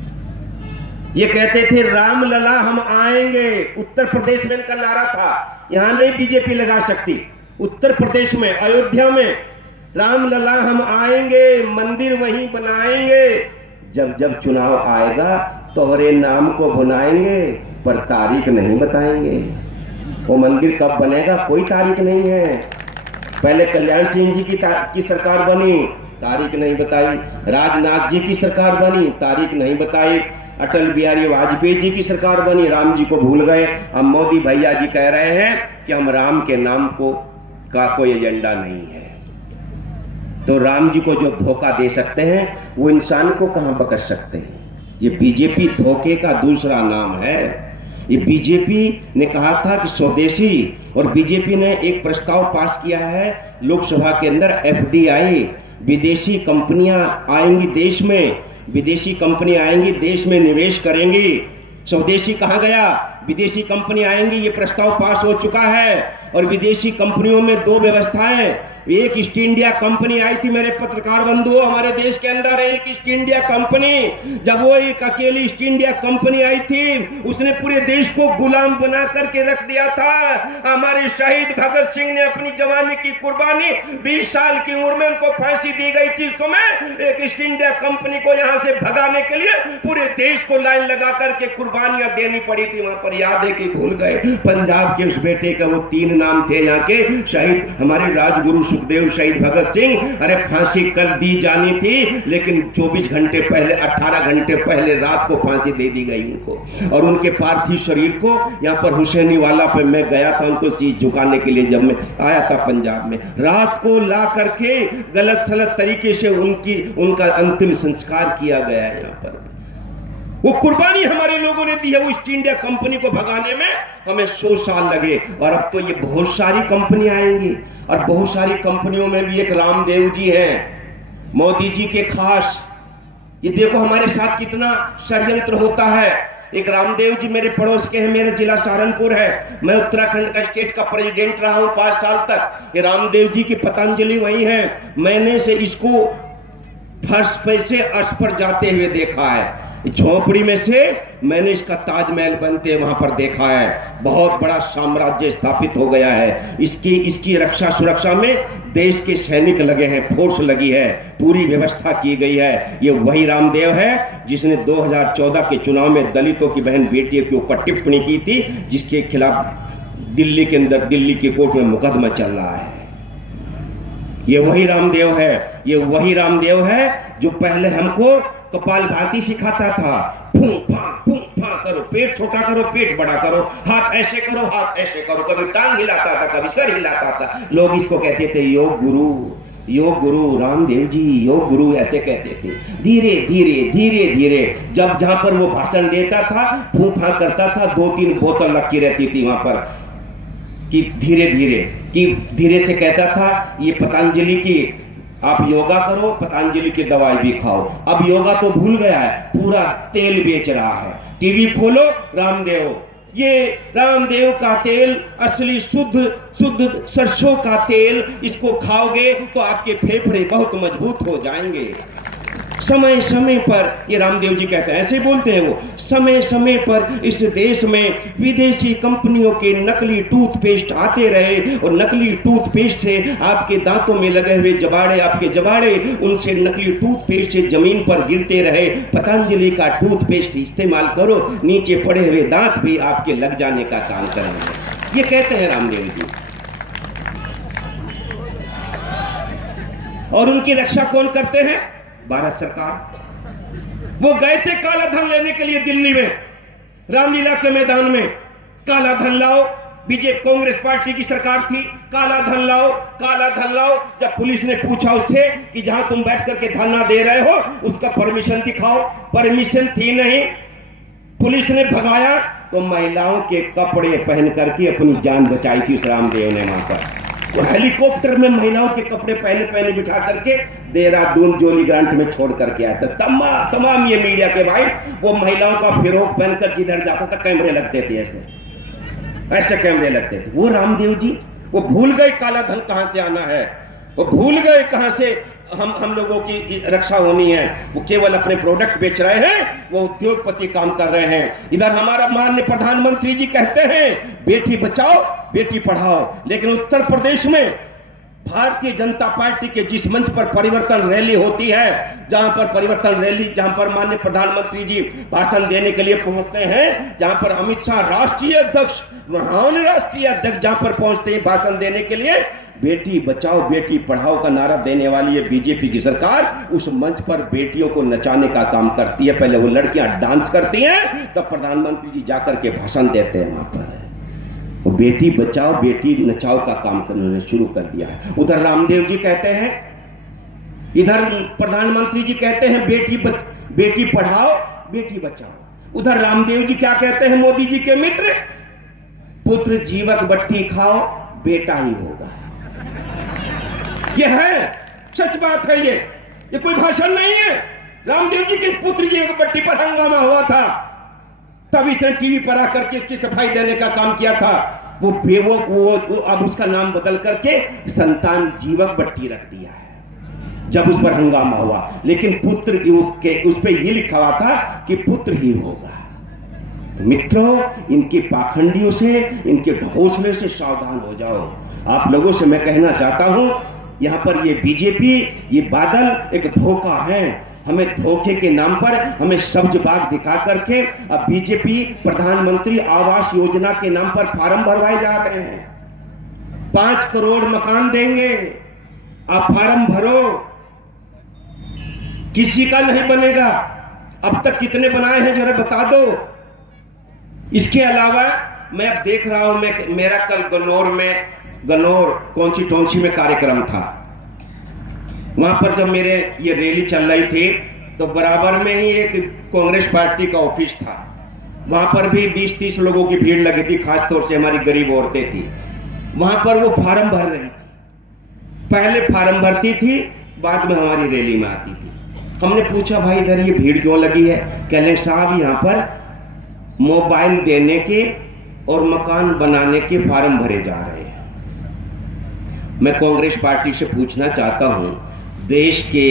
ये कहते थे राम लला हम आएंगे, उत्तर प्रदेश में इनका नारा था। यहां नहीं बीजेपी लगा सकती, उत्तर प्रदेश में अयोध्या में राम लला हम आएंगे, मंदिर वहीं बनाएंगे, जब जब चुनाव आएगा तोहरे नाम को भुनाएंगे, पर तारीख नहीं बताएंगे। वो मंदिर कब बनेगा कोई तारीख नहीं है। पहले कल्याण सिंह जी की सरकार बनी, तारीख नहीं बताई। राजनाथ जी की सरकार बनी, तारीख नहीं बताई। अटल बिहारी वाजपेयी जी की सरकार बनी, राम जी को भूल गए। अब मोदी भैया जी कह रहे हैं कि हम राम के नाम को का कोई एजेंडा नहीं है। तो राम जी को जो धोखा दे सकते हैं वो इंसान को कहां बख्श सकते हैं। ये बीजेपी धोखे का दूसरा नाम है। ये बीजेपी ने कहा था कि स्वदेशी, और बीजेपी ने एक प्रस्ताव पास किया है लोकसभा के अंदर, एफडीआई, विदेशी कंपनियां आएंगी देश में, विदेशी कंपनी आएंगी देश में निवेश करेंगी। स्वदेशी कहाँ गया, विदेशी कंपनी आएंगी, ये प्रस्ताव पास हो चुका है। और विदेशी कंपनियों में दो व्यवस्थाएं, एक ईस्ट इंडिया कंपनी आई थी मेरे पत्रकार बंधुओं हमारे देश के अंदर, एक ईस्ट इंडिया कंपनी। जब वो एक अकेली ईस्ट इंडिया कंपनी आई थी उसने पूरे देश को गुलाम बना करके रख दिया था। हमारे शहीद भगत सिंह ने अपनी जवानी की कुर्बानी, 20 साल की उम्र में उनको फांसी दी गई थी। उस समय एक ईस्ट इंडिया कंपनी को यहां से भगाने के लिए पूरे देश को लाइन लगा करके कुर्बानियां देनी पड़ी थी। वहां पर याद है कि भूल गए पंजाब के उस बेटे का वो 3 नाम थे यहाँ के, शहीद हमारे राजगुरु सुखदेव, शहीद भगत सिंह। अरे फांसी कल दी जानी थी लेकिन 24 घंटे पहले, 18 घंटे पहले रात को फांसी दे दी गई उनको। और उनके पार्थिव शरीर को यहाँ पर हुसैनी वाला पे मैं गया था उनको शीश झुकाने के लिए, जब मैं आया था पंजाब में, रात को ला करके गलत सलत तरीके से उनका अंतिम संस्कार किया गया है। यहाँ पर वो कुर्बानी हमारे लोगों ने दी है। वो ईस्ट इंडिया कंपनी को भगाने में हमें 100 साल लगे। और अब तो ये बहुत सारी कंपनी आएंगी, और बहुत सारी कंपनियों में भी एक रामदेव जी हैं, मोदी जी के खास। ये देखो हमारे साथ कितना षड्यंत्र होता है। एक रामदेव जी मेरे पड़ोस के हैं, मेरा जिला सहारनपुर है, मैं उत्तराखंड का स्टेट का प्रेसिडेंट रहा हूं 5 साल तक। ये रामदेव जी की पतंजलि वही है। मैंने से इसको फर्श पे से अर्श पर जाते हुए देखा है। झोपड़ी में से मैंने इसका ताजमहल बनते वहां पर देखा है। बहुत बड़ा साम्राज्य स्थापित हो गया है। इसकी रक्षा सुरक्षा में देश के सैनिक लगे हैं, फोर्स लगी है, पूरी व्यवस्था की गई है। ये वही रामदेव है जिसने 2014 के चुनाव में दलितों की बहन बेटियों के ऊपर टिप्पणी की थी, जिसके खिलाफ दिल्ली के अंदर, दिल्ली की कोर्ट में मुकदमा चल रहा है। ये वही रामदेव है, ये वही रामदेव है जो पहले हमको कपालभाति सिखाता था। फूं फा करो, पेट छोटा करो, पेट बड़ा करो, हाथ ऐसे करो, हाथ ऐसे करो, कभी टांग हिलाता था, कभी सर हिलाता था। लोग इसको कहते थे योग गुरु, योग गुरु रामदेव जी, योग गुरु ऐसे कहते थे। धीरे धीरे धीरे धीरे जब जहां पर वो भाषण देता था, फूं फा करता था, 2-3 बोतल रखी रहती थी वहां पर, कि धीरे धीरे से कहता था ये पतंजलि की आप योगा करो, पतंजलि की दवाई भी खाओ। अब योगा तो भूल गया है, पूरा तेल बेच रहा है। टीवी खोलो, रामदेव, ये रामदेव का तेल असली शुद्ध सरसों का तेल, इसको खाओगे तो आपके फेफड़े बहुत मजबूत हो जाएंगे। समय समय पर, ये रामदेव जी कहते हैं, ऐसे बोलते हैं वो, समय समय पर इस देश में विदेशी कंपनियों के नकली टूथपेस्ट आते रहे, और नकली टूथपेस्ट से आपके दांतों में लगे हुए जबाड़े, आपके जबाड़े उनसे नकली टूथपेस्ट से जमीन पर गिरते रहे। पतंजलि का टूथपेस्ट इस्तेमाल करो, नीचे पड़े हुए दांत भी आपके लग जाने का काम करेंगे। ये कहते हैं रामदेव जी। और उनकी रक्षा कौन करते हैं? भारत सरकार। वो गए थे काला धन लेने के लिए दिल्ली में, रामलीला के मैदान में, काला धन लाओ। बीजेपी कांग्रेस पार्टी की सरकार थी, काला धन लाओ, काला धन लाओ। जब पुलिस ने पूछा उससे कि जहां तुम बैठ करके धरना दे रहे हो उसका परमिशन दिखाओ, परमिशन थी नहीं। पुलिस ने भगाया तो महिलाओं के कपड़े पहन करके अपनी जान बचाई थी उस रामदेव ने वहां पर। वो हेलीकॉप्टर में महिलाओं के कपड़े पहले पहले बिठा करके देहरादून जोलीग्रांट में छोड़ करके आया था। तमाम ये मीडिया के भाई वो महिलाओं का फिरोक पहनकर जिधर जाता था कैमरे लगते थे, ऐसे कैमरे लगते थे। वो रामदेव जी वो भूल गए काला धन कहां से आना है, वो भूल गए कहां से हम लोगों की रक्षा होनी है। वो केवल अपने प्रोडक्ट बेच रहे हैं, वो उद्योगपति काम कर रहे हैं। इधर हमारा माननीय प्रधानमंत्री जी कहते हैं बेटी बचाओ बेटी पढ़ाओ, लेकिन उत्तर प्रदेश में भारतीय जनता पार्टी के जिस मंच पर परिवर्तन रैली होती है, जहां पर परिवर्तन रैली, जहां पर माननीय प्रधानमंत्री जी भाषण देने के लिए पहुंचते हैं, जहां पर अमित शाह राष्ट्रीय अध्यक्ष, महान राष्ट्रीय अध्यक्ष जहां पर पहुंचते हैं भाषण देने के लिए, बेटी बचाओ बेटी पढ़ाओ का नारा देने वाली है बीजेपी की सरकार उस मंच पर बेटियों को नचाने का काम करती है। पहले वो लड़कियां डांस करती हैं, तब प्रधानमंत्री जी जाकर के भाषण देते हैं। वहां पर वो बेटी बचाओ बेटी नचाओ का काम करने शुरू कर दिया है। उधर रामदेव जी कहते हैं, इधर प्रधानमंत्री जी कहते हैं बेटी पढ़ाओ बेटी बचाओ। उधर रामदेव जी क्या कहते हैं, मोदी जी के मित्र, पुत्र जीवक बट्टी खाओ बेटा ही होगा। ये है सच बात है, ये कोई भाषण नहीं है। रामदेव जी के पुत्र जीवक बट्टी पर हंगामा हुआ था, तब इसने टीवी पर आकर के उसकी सफाई देने का काम किया था। वो अब उसका नाम बदल करके संतान जीवक बट्टी रख दिया है जब उस पर हंगामा हुआ। लेकिन पुत्र के उस पर यह लिखा हुआ था कि पुत्र ही होगा। तो मित्रों, इनके पाखंडियों से, इनके घोंसले से सावधान हो जाओ। आप लोगों से मैं कहना चाहता हूं, यहां पर ये बीजेपी, ये बादल एक धोखा है। हमें धोखे के नाम पर हमें सब्ज बाग दिखा करके अब बीजेपी प्रधानमंत्री आवास योजना के नाम पर फार्म भरवाए जा रहे हैं। 5 करोड़ मकान देंगे, आप फार्म भरो, किसी का नहीं बनेगा। अब तक कितने बनाए हैं जरा बता दो। इसके अलावा मैं अब देख रहा हूं, मेरा कल गन्नौर कॉन्स्टिट्यूंसी में कार्यक्रम था। वहां पर जब मेरे ये रैली चल रही थी तो बराबर में ही एक कांग्रेस पार्टी का ऑफिस था। वहां पर भी 20-30 लोगों की भीड़ लगी थी, खासतौर से हमारी गरीब औरतें थी। वहां पर वो फार्म भर रही थी, पहले फार्म भरती थी, बाद में हमारी रैली में आती थी। हमने पूछा भाई इधर ये भीड़ क्यों लगी है? कहले साहब यहाँ पर मोबाइल देने के और मकान बनाने के फार्म भरे जा रहे हैं। मैं कांग्रेस पार्टी से पूछना चाहता हूं, देश के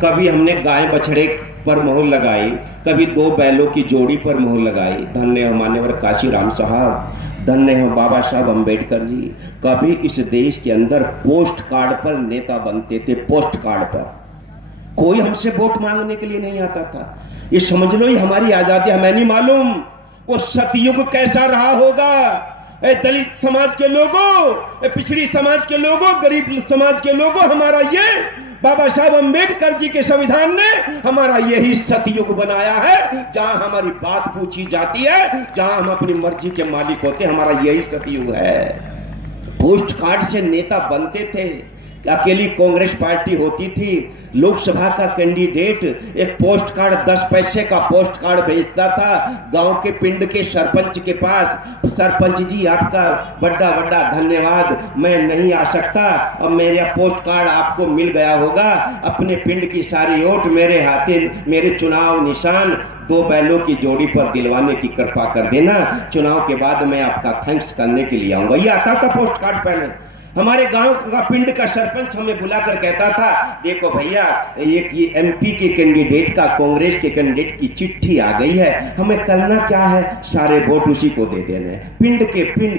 कभी हमने गाय बछड़े पर मोहर लगाई, कभी 2 बैलों की जोड़ी पर मोहर लगाई। धन्य हो मान्यवर काशीराम साहब, धन्य हो बाबा साहब अम्बेडकर जी। कभी इस देश के अंदर पोस्ट कार्ड पर नेता बनते थे, पोस्ट कार्ड पर। कोई हमसे वोट मांगने के लिए नहीं आता था। ये समझ लो ये हमारी आजादी, हमें नहीं मालूम वो सतयुग कैसा रहा होगा। दलित समाज के लोगों, पिछड़ी समाज के लोगों, गरीब समाज के लोगों, हमारा ये बाबा साहब अम्बेडकर जी के संविधान ने हमारा यही सतयुग बनाया है, जहां हमारी बात पूछी जाती है, जहां हम अपनी मर्जी के मालिक होते हैं। हमारा यही सतयुग है। पोस्ट कार्ड से नेता बनते थे। अकेली कांग्रेस पार्टी होती थी, लोकसभा का कैंडिडेट एक पोस्ट कार्ड 10 पैसे का पोस्ट कार्ड भेजता था गांव के पिंड के सरपंच के पास। सरपंच जी आपका बड़ा बड़ा धन्यवाद, मैं नहीं आ सकता, अब मेरा पोस्ट कार्ड आपको मिल गया होगा। अपने पिंड की सारी वोट मेरे हाथे, मेरे चुनाव निशान 2 बैलों की जोड़ी पर दिलवाने की कृपा कर देना। चुनाव के बाद मैं आपका थैंक्स करने के लिए आऊंगा। ये आता था पोस्ट कार्ड पहले। हमारे गांव का पिंड का सरपंच हमें बुलाकर कहता था, देखो भैया एक ये एमपी के कैंडिडेट का, कांग्रेस के कैंडिडेट की चिट्ठी आ गई है, हमें करना क्या है, सारे वोट उसी को दे देने। पिंड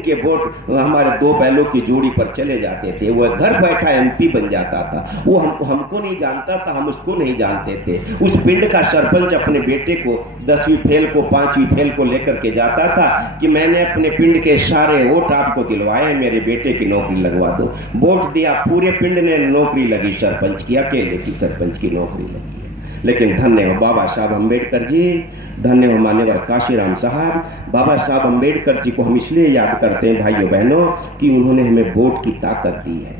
के वोट हमारे 2 बैलों की जोड़ी पर चले जाते थे। वो घर बैठा एमपी बन जाता था। वो हमको नहीं जानता था, हम उसको नहीं जानते थे। उस पिंड का सरपंच अपने बेटे को 10वीं फेल को 5वीं फेल को लेकर के जाता था कि मैंने अपने पिंड के सारे वोट आपको दिलवाए, मेरे बेटे की नौकरी लगवा दो। वोट दिया, पूरे पिंड ने नौकरी लगी सरपंच की, अकेले की सरपंच की नौकरी लगी है। लेकिन धन्य हो बाबा साहब अम्बेडकर जी, धन्य हो मान्यवर काशीराम साहब। बाबा साहब अम्बेडकर जी को हम इसलिए याद करते हैं भाइयों बहनों कि उन्होंने हमें वोट की ताकत दी है,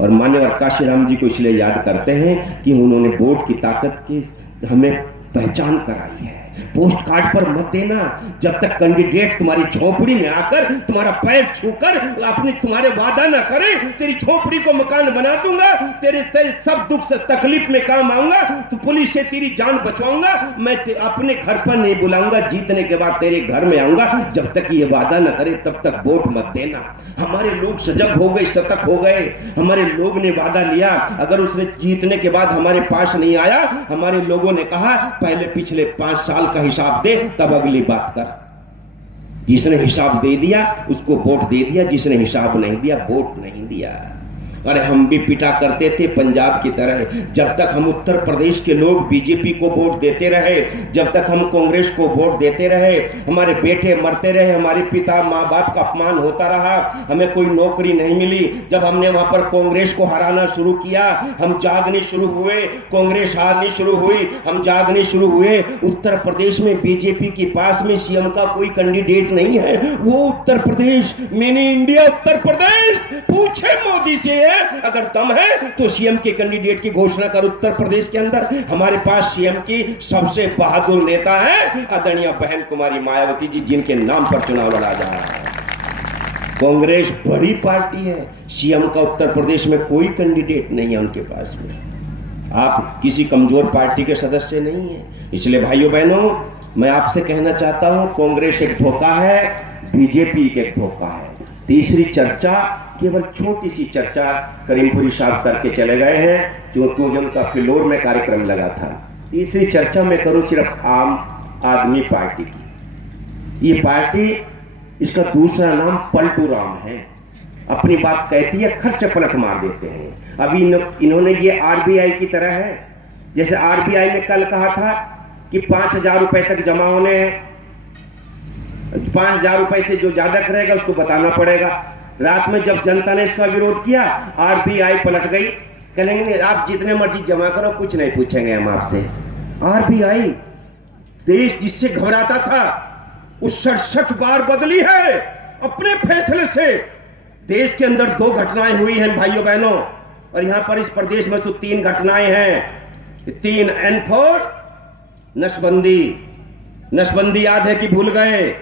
और मान्यवर काशीराम जी को इसलिए याद करते हैं कि उन्होंने वोट की ताकत की हमें पहचान कराई है। पोस्ट कार्ड पर मत देना। जब तक कैंडिडेट तुम्हारी झोपड़ी में आकर तुम्हारा पैर छूकर अपने तुम्हारे वादा ना करे, तेरी झोपड़ी को मकान बना दूंगा, तेरे सब दुख से तकलीफ में काम आऊंगा, तो पुलिस से तेरी जान बचवाऊंगा, मैं अपने घर पर नहीं बुलाऊंगा, जीतने के बाद तेरे घर में आऊंगा। जब तक ये वादा ना करे तब तक वोट मत देना। हमारे लोग सजग हो गए, सतर्क हो गए। हमारे लोग ने वादा लिया, अगर उसने जीतने के बाद हमारे पास नहीं आया, हमारे लोगों ने कहा पहले पिछले 5 साल का हिसाब दे, तब अगली बात कर। जिसने हिसाब दे दिया उसको वोट दे दिया, जिसने हिसाब नहीं दिया वोट नहीं दिया। अरे हम भी पिटा करते थे पंजाब की तरह। जब तक हम उत्तर प्रदेश के लोग बीजेपी को वोट देते रहे, जब तक हम कांग्रेस को वोट देते रहे, हमारे बेटे मरते रहे, हमारे पिता माँ बाप का अपमान होता रहा, हमें कोई नौकरी नहीं मिली। जब हमने वहां पर कांग्रेस को हराना शुरू किया, हम जागने शुरू हुए, कांग्रेस हारनी शुरू हुई, हम जागने शुरू हुए। उत्तर प्रदेश में बीजेपी के पास में सीएम का कोई कैंडिडेट नहीं है। वो उत्तर प्रदेश, मैंने इंडिया उत्तर प्रदेश, पूछे मोदी से अगर दम है तो सीएम के कैंडिडेट की घोषणा कर उत्तर प्रदेश के अंदर। हमारे पास सीएम की सबसे बहादुर नेता है आदरणीय बहन कुमारी मायावती जी, जिनके नाम पर चुनाव लड़ा जा रहा है। कांग्रेस बड़ी पार्टी है, सीएम का उत्तर प्रदेश में कोई कैंडिडेट नहीं है उनके पास में। आप किसी कमजोर पार्टी के सदस्य नहीं है। इसलिए भाइयों बहनों, मैं आपसे कहना चाहता हूं, कांग्रेस एक धोखा है, बीजेपी एक धोखा है। तीसरी चर्चा, केवल छोटी सी चर्चा करीमपुरी साहब करके चले गए हैं, क्योंकि उनका फिलौर में कार्यक्रम लगा था। तीसरी चर्चा मैं करूं सिर्फ आम आदमी पार्टी की। ये पार्टी, इसका दूसरा नाम पलटू राम है। अपनी बात कहती है, खट से पलट मार देते हैं। अभी इन्होंने ये आरबीआई की तरह है, जैसे आरबीआई ने कल कहा था कि 5,000 रुपए तक जमा होने हैं, 5,000 रुपए से जो ज्यादा करेगा उसको बताना पड़ेगा। रात में जब जनता ने इसका विरोध किया, आरबीआई पलट गई, कहेंगे आप जितने मर्जी जमा करो, कुछ नहीं पूछेंगे हम आपसे। आरबीआई देश जिससे घबराता था, उस 67 बार बदली है अपने फैसले से। देश के अंदर 2 घटनाएं हुई हैं भाइयों बहनों, और यहां पर इस प्रदेश में तो 3 घटनाएं हैं। 3 N4 नसबंदी। नसबंदी याद है कि भूल गए?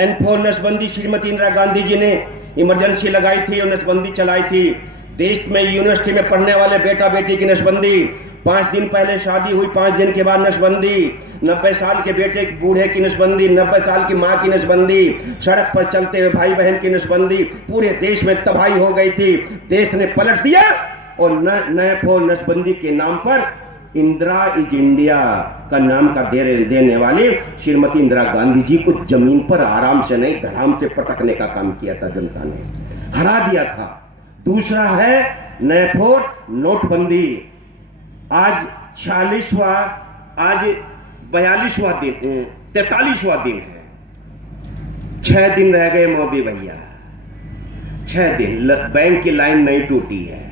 N4 नसबंदी श्रीमती इंदिरा गांधी जी ने इमरजेंसी लगाई थी और नसबंदी चलाई थी। देश में यूनिवर्सिटी में पढ़ने वाले बेटा बेटी की नसबंदी, 5 दिन पहले शादी हुई, 5 दिन के बाद नसबंदी, 90 साल के बेटे बूढ़े की नसबंदी, 90 साल की माँ की नसबंदी, सड़क पर चलते हुए भाई बहन की नसबंदी। पूरे देश में तबाही हो गई थी। देश ने पलट दिया और N4 नसबंदी के नाम पर इंदिरा इज इंडिया का नाम का देने वाले श्रीमती इंदिरा गांधी जी को जमीन पर आराम से नहीं, धड़ाम से पटकने का काम किया था। जनता ने हरा दिया था। दूसरा है N4 नोटबंदी। आज 46वां, आज 42वां दिन, 43वां दिन है। 6 दिन रह गए मोदी भैया, 6 दिन। बैंक की लाइन नहीं टूटी है,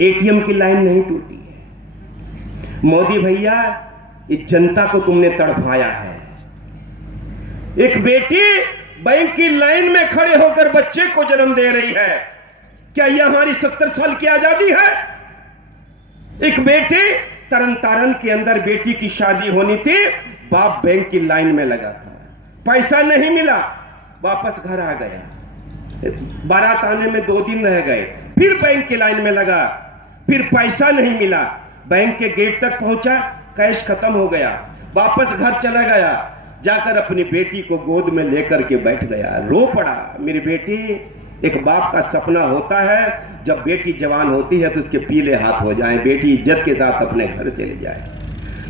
एटीएम की लाइन नहीं टूटी है। मोदी भैया, इस जनता को तुमने तड़पाया है। एक बेटी बैंक की लाइन में खड़े होकर बच्चे को जन्म दे रही है। क्या यह हमारी 70 साल की आजादी है? एक बेटी, तरन तारण के अंदर बेटी की शादी होनी थी, बाप बैंक की लाइन में लगा था, पैसा नहीं मिला, वापस घर आ गया। बारात आने में 2 दिन रह गए, फिर बैंक की लाइन में लगा, फिर पैसा नहीं मिला, बैंक के गेट तक पहुंचा, कैश खत्म हो गया, वापस घर चला गया, जाकर अपनी बेटी को गोद में लेकर के बैठ गया, रो पड़ा। मेरी बेटी, एक बाप का सपना होता है जब बेटी जवान होती है तो उसके पीले हाथ हो जाए, बेटी इज्जत के साथ अपने घर चले जाए।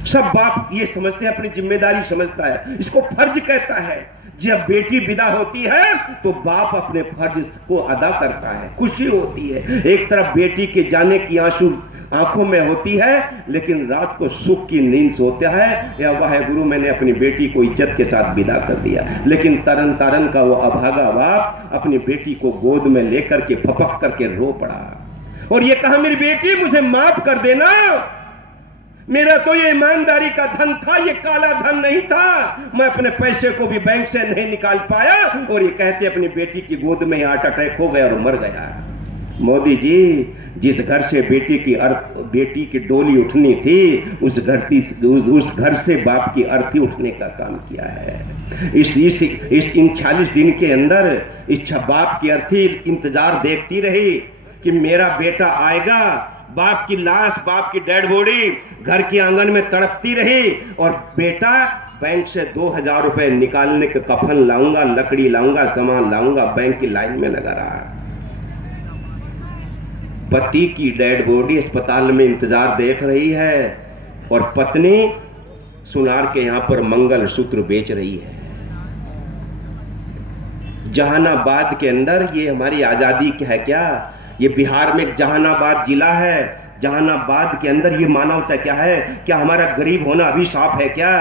सब बाप ये समझते हैं, अपनी जिम्मेदारी समझता है, इसको फर्ज कहता है। जब बेटी विदा होती है तो बाप अपने फर्ज को अदा करता है, खुशी होती है। एक तरफ बेटी के जाने की आंसू आंखों में होती है, लेकिन रात को सुख की नींद सोता है, या वाह गुरु मैंने अपनी बेटी को इज्जत के साथ विदा कर दिया। लेकिन तरन तारण का वो अभागा बाप अपनी बेटी को गोद में लेकर के फपक करके रो पड़ा और ये कहा, मेरी बेटी मुझे माफ कर देना, मेरा तो ये ईमानदारी का धन था, ये काला धन नहीं था, मैं अपने पैसे को भी बैंक से नहीं निकाल पाया। और ये कहते अपनी बेटी की गोद में हार्ट अटैक हो गया और मर गया। मोदी जी, जिस घर से बेटी की डोली उठनी थी, उस घर से बाप की अर्थी उठने का काम किया है। इन 40 दिन के अंदर इस बाप की अर्थी इंतजार देखती रही कि मेरा बेटा आएगा। बाप की लाश, बाप की डेड बॉडी घर के आंगन में तड़पती रही, और बेटा बैंक से 2000 रुपए निकालने के कफन लाऊंगा, लकड़ी लाऊंगा, सामान लाऊंगा, बैंक की लाइन में लगा रहा। पति की डेड बॉडी अस्पताल में इंतजार देख रही है, और पत्नी सुनार के यहां पर मंगलसूत्र बेच रही है। जहानाबाद के अंदर, ये हमारी आजादी है क्या? ये बिहार में जहानाबाद जिला है। जहानाबाद के अंदर ये मानवता क्या है? क्या हमारा गरीब होना अभिशाप है क्या?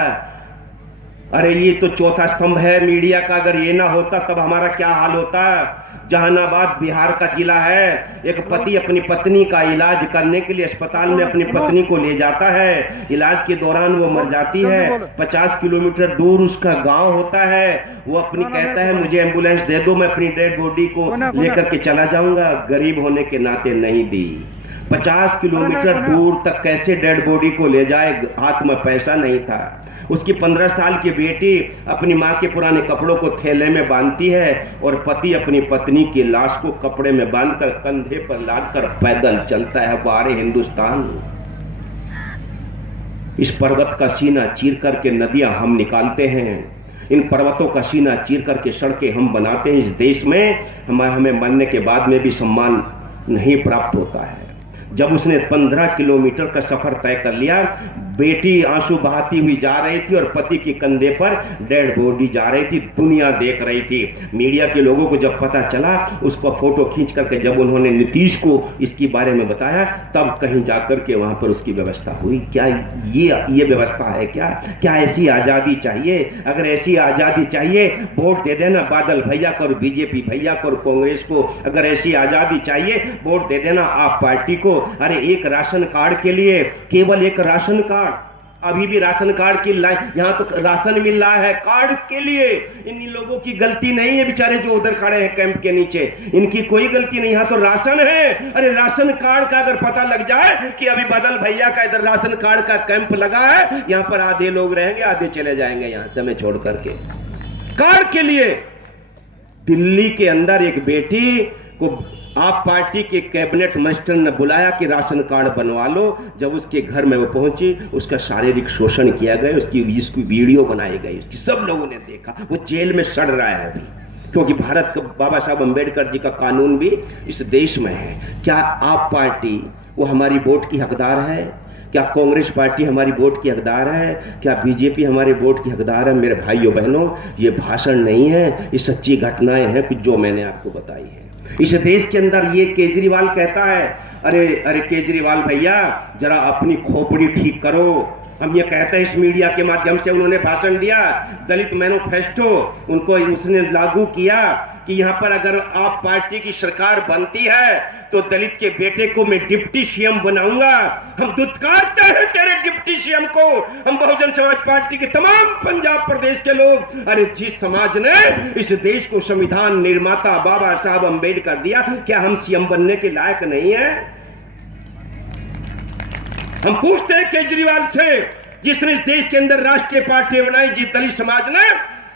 अरे ये तो चौथा स्तंभ है मीडिया का। अगर ये ना होता तब हमारा क्या हाल होता? जहानाबाद बिहार का जिला है। एक पति अपनी पत्नी का इलाज करने के लिए अस्पताल में अपनी पत्नी को ले जाता है। इलाज के दौरान वो मर जाती है। 50 किलोमीटर दूर उसका गांव होता है। वो अपनी कहता है मुझे एम्बुलेंस दे दो, मैं अपनी डेड बॉडी को लेकर के चला जाऊंगा। गरीब होने के नाते नहीं दी। 50 किलोमीटर दूर तक कैसे डेड बॉडी को ले जाए? हाथ में पैसा नहीं था। उसकी 15 साल की बेटी अपनी माँ के पुराने कपड़ों को थैले में बांधती है, और पति अपनी पत्नी की लाश को कपड़े में बांधकर कंधे पर लादकर पैदल चलता है बाहर हिंदुस्तान। इस पर्वत का सीना चीर करके नदियां हम निकालते हैं। इन पर्वतों का सीना चीर करके सड़कें हम बनाते हैं। इस देश में हमें मरने के बाद में भी सम्मान नहीं प्राप्त होता है। जब उसने 15 किलोमीटर का सफर तय कर लिया, बेटी आंसू बहाती हुई जा रही थी और पति के कंधे पर डेड बॉडी जा रही थी। दुनिया देख रही थी। मीडिया के लोगों को जब पता चला, उसको फोटो खींच करके जब उन्होंने नीतीश को इसके बारे में बताया, तब कहीं जाकर के वहां पर उसकी व्यवस्था हुई। क्या ये व्यवस्था है क्या? क्या ऐसी आजादी चाहिए? अगर ऐसी आजादी चाहिए, वोट दे देना बादल भैया को और बीजेपी भैया को और कांग्रेस को। अगर ऐसी आजादी चाहिए, वोट दे देना आप पार्टी को। अरे एक राशन कार्ड के लिए, केवल एक राशन कार्ड, अभी भी राशन कार्ड की लाइन, यहां तो राशन मिल रहा है कार्ड के लिए। इन लोगों की गलती नहीं है, बेचारे जो उधर खड़े हैं कैंप के नीचे, इनकी कोई गलती नहीं। यहां तो राशन है। अरे राशन कार्ड का अगर पता लग जाए कि अभी बादल भैया का इधर राशन कार्ड का कैंप लगा है, यहां पर आधे लोग रहेंगे, आधे चले जाएंगे यहां से हमें छोड़ करके। कार्ड के लिए दिल्ली के अंदर एक बेटी को आप पार्टी के कैबिनेट मिनिस्टर ने बुलाया कि राशन कार्ड बनवा लो। जब उसके घर में वो पहुंची, उसका शारीरिक शोषण किया गया, उसकी वीडियो बनाई गई, उसकी सब लोगों ने देखा। वो जेल में सड़ रहा है अभी, क्योंकि भारत का बाबा साहब अम्बेडकर जी का कानून भी इस देश में है। क्या आप पार्टी वो हमारी वोट की हकदार है? क्या कांग्रेस पार्टी हमारी वोट की हकदार है? क्या बीजेपी हमारे वोट की हकदार है? मेरे भाइयों बहनों, ये भाषण नहीं है, ये सच्ची घटनाएं हैं कुछ जो मैंने आपको बताई है। इस देश के अंदर ये केजरीवाल कहता है, अरे केजरीवाल भैया जरा अपनी खोपड़ी ठीक करो। हम ये कहते हैं, इस मीडिया के माध्यम से उन्होंने भाषण दिया, दलित मैनिफेस्टो उनको उसने लागू किया कि यहाँ पर अगर आप पार्टी की सरकार बनती है तो दलित के बेटे को मैं डिप्टी सीएम बनाऊंगा। हम दुत्कारते हैं तेरे डिप्टी सीएम को, हम बहुजन समाज पार्टी के तमाम पंजाब प्रदेश के लोग। अरे जिस समाज ने इस देश को संविधान निर्माता बाबा साहब अम्बेडकर दिया, क्या हम सीएम बनने के लायक नहीं है? हम पूछते हैं केजरीवाल से, जिसने इस देश के अंदर राष्ट्रीय पार्टी बनाई, जिस दलित समाज ने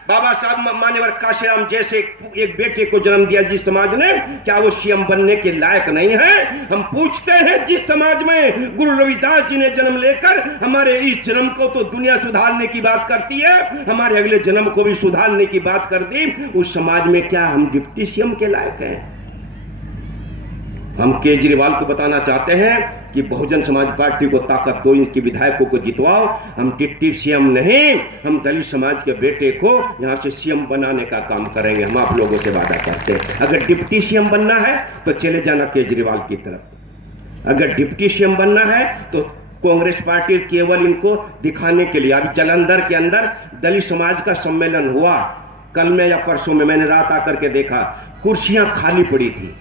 बाबा साहब मान्यवर काशीराम जैसे एक बेटे को जन्म दिया, जिस समाज ने, क्या वो सीएम बनने के लायक नहीं है? हम पूछते हैं, जिस समाज में गुरु रविदास जी ने जन्म लेकर हमारे इस जन्म को तो दुनिया सुधारने की बात करती है, हमारे अगले जन्म को भी सुधारने की बात कर दी, उस समाज में क्या हम डिप्टी सीएम के लायक हैं? हम केजरीवाल को बताना चाहते हैं कि बहुजन समाज पार्टी को ताकत दो, इनके विधायकों को जितवाओ। हम डिप्टी सीएम नहीं, हम दलित समाज के बेटे को यहां से सीएम बनाने का काम करेंगे। हम आप लोगों से वादा करते हैं, अगर डिप्टी सीएम बनना है तो चले जाना केजरीवाल की तरफ। अगर डिप्टी सीएम बनना है तो कांग्रेस पार्टी केवल इनको दिखाने के लिए। अभी जालंधर के अंदर दलित समाज का सम्मेलन हुआ, कल में या परसों में, मैंने रात आकर के देखा, कुर्सियां खाली पड़ी थी,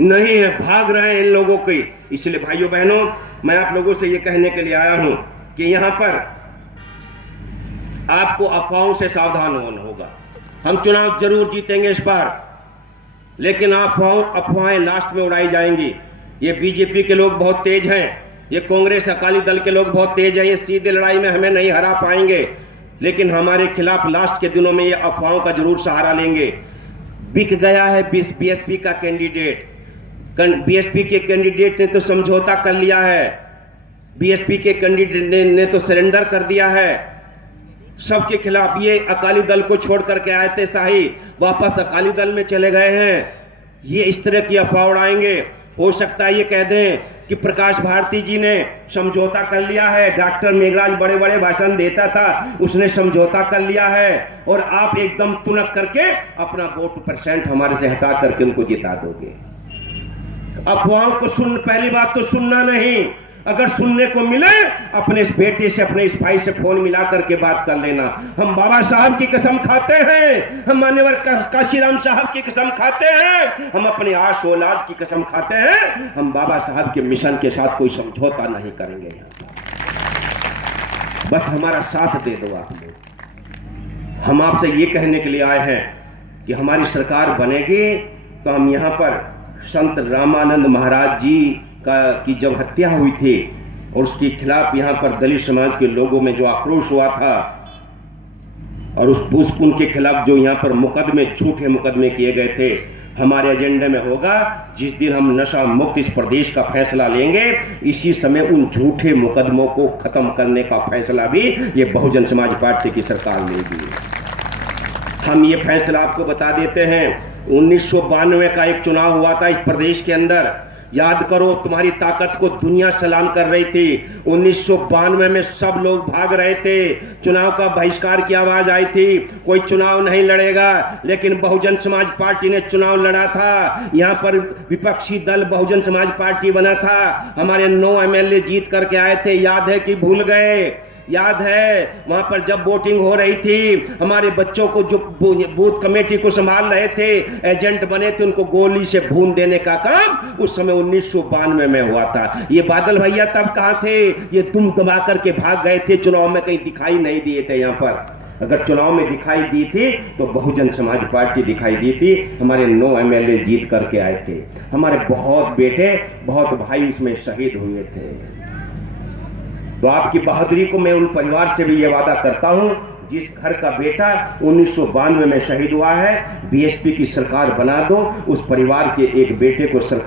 नहीं है, भाग रहे हैं इन लोगों के। इसलिए भाइयों बहनों, मैं आप लोगों से ये कहने के लिए आया हूं कि यहां पर आपको अफवाहों से सावधान होना होगा। हम चुनाव जरूर जीतेंगे इस बार, लेकिन अफवाहें लास्ट में उड़ाई जाएंगी। ये बीजेपी के लोग बहुत तेज हैं, ये कांग्रेस अकाली दल के लोग बहुत तेज हैं, ये सीधे लड़ाई में हमें नहीं हरा पाएंगे, लेकिन हमारे खिलाफ लास्ट के दिनों में ये अफवाहों का जरूर सहारा लेंगे। बिक गया है बीएसपी का कैंडिडेट, बीएसपी के कैंडिडेट ने तो समझौता कर लिया है, बीएसपी के कैंडिडेट ने तो सरेंडर कर दिया है सबके खिलाफ। ये अकाली दल को छोड़ करके आए थे शाही, वापस अकाली दल में चले गए हैं। ये इस तरह की अफवाह उड़ाएंगे। हो सकता है ये कह दें कि प्रकाश भारती जी ने समझौता कर लिया है, डॉक्टर मेघराज बड़े बड़े भाषण देता था, उसने समझौता कर लिया है, और आप एकदम तुनक करके अपना वोट परसेंट हमारे से हटा करके उनको जिता दोगे। अफवाहों को पहली बात तो सुनना नहीं, अगर सुनने को मिले अपने इस बेटे से, अपने इस भाई से फोन मिला करके बात कर लेना। हम बाबा साहब की कसम खाते हैं, हम मान्यवर काशीराम साहब की कसम खाते हैं, हम अपने आश औलाद की कसम खाते हैं, हम बाबा साहब के मिशन के साथ कोई समझौता नहीं करेंगे। बस हमारा साथ दे दो आप लोग। हम आपसे ये कहने के लिए आए हैं कि हमारी सरकार बनेगी तो हम यहाँ पर संत रामानंद महाराज जी की जब हत्या हुई थी और उसके खिलाफ यहाँ पर दलित समाज के लोगों में जो आक्रोश हुआ था, और उनके खिलाफ जो यहाँ पर मुकदमे, झूठे मुकदमे किए गए थे, हमारे एजेंडे में होगा जिस दिन हम नशा मुक्त इस प्रदेश का फैसला लेंगे, इसी समय उन झूठे मुकदमों को खत्म करने का फैसला भी ये बहुजन समाज पार्टी की सरकार लेगी। हम ये फैसला आपको बता देते हैं। 1992 का एक चुनाव हुआ था इस प्रदेश के अंदर, याद करो, तुम्हारी ताकत को दुनिया सलाम कर रही थी। 1992 में सब लोग भाग रहे थे, चुनाव का बहिष्कार की आवाज आई थी, कोई चुनाव नहीं लड़ेगा, लेकिन बहुजन समाज पार्टी ने चुनाव लड़ा था। यहाँ पर विपक्षी दल बहुजन समाज पार्टी बना था, हमारे 9 एमएलए जीत करके आए थे, याद है कि भूल गए? याद है वहां पर जब वोटिंग हो रही थी, हमारे बच्चों को जो बूथ कमेटी को संभाल रहे थे, एजेंट बने थे, उनको गोली से भून देने का काम उस समय 1992 में हुआ था। ये बादल भैया तब कहाँ थे? ये तुम दबा करके भाग गए थे, चुनाव में कहीं दिखाई नहीं दिए थे। यहाँ पर अगर चुनाव में दिखाई दी थी तो बहुजन समाज पार्टी दिखाई दी थी, हमारे 9 एमएलए जीत करके आए थे, हमारे बहुत बेटे, बहुत भाई उसमें शहीद हुए थे। तो आपकी बहादुरी को मैं उन परिवार से भी ये वादा करता हूं, जिस घर का बेटा 1992 में शहीद हुआ है, बीएसपी की सरकार बना दो, उस परिवार के एक बेटे को सरकार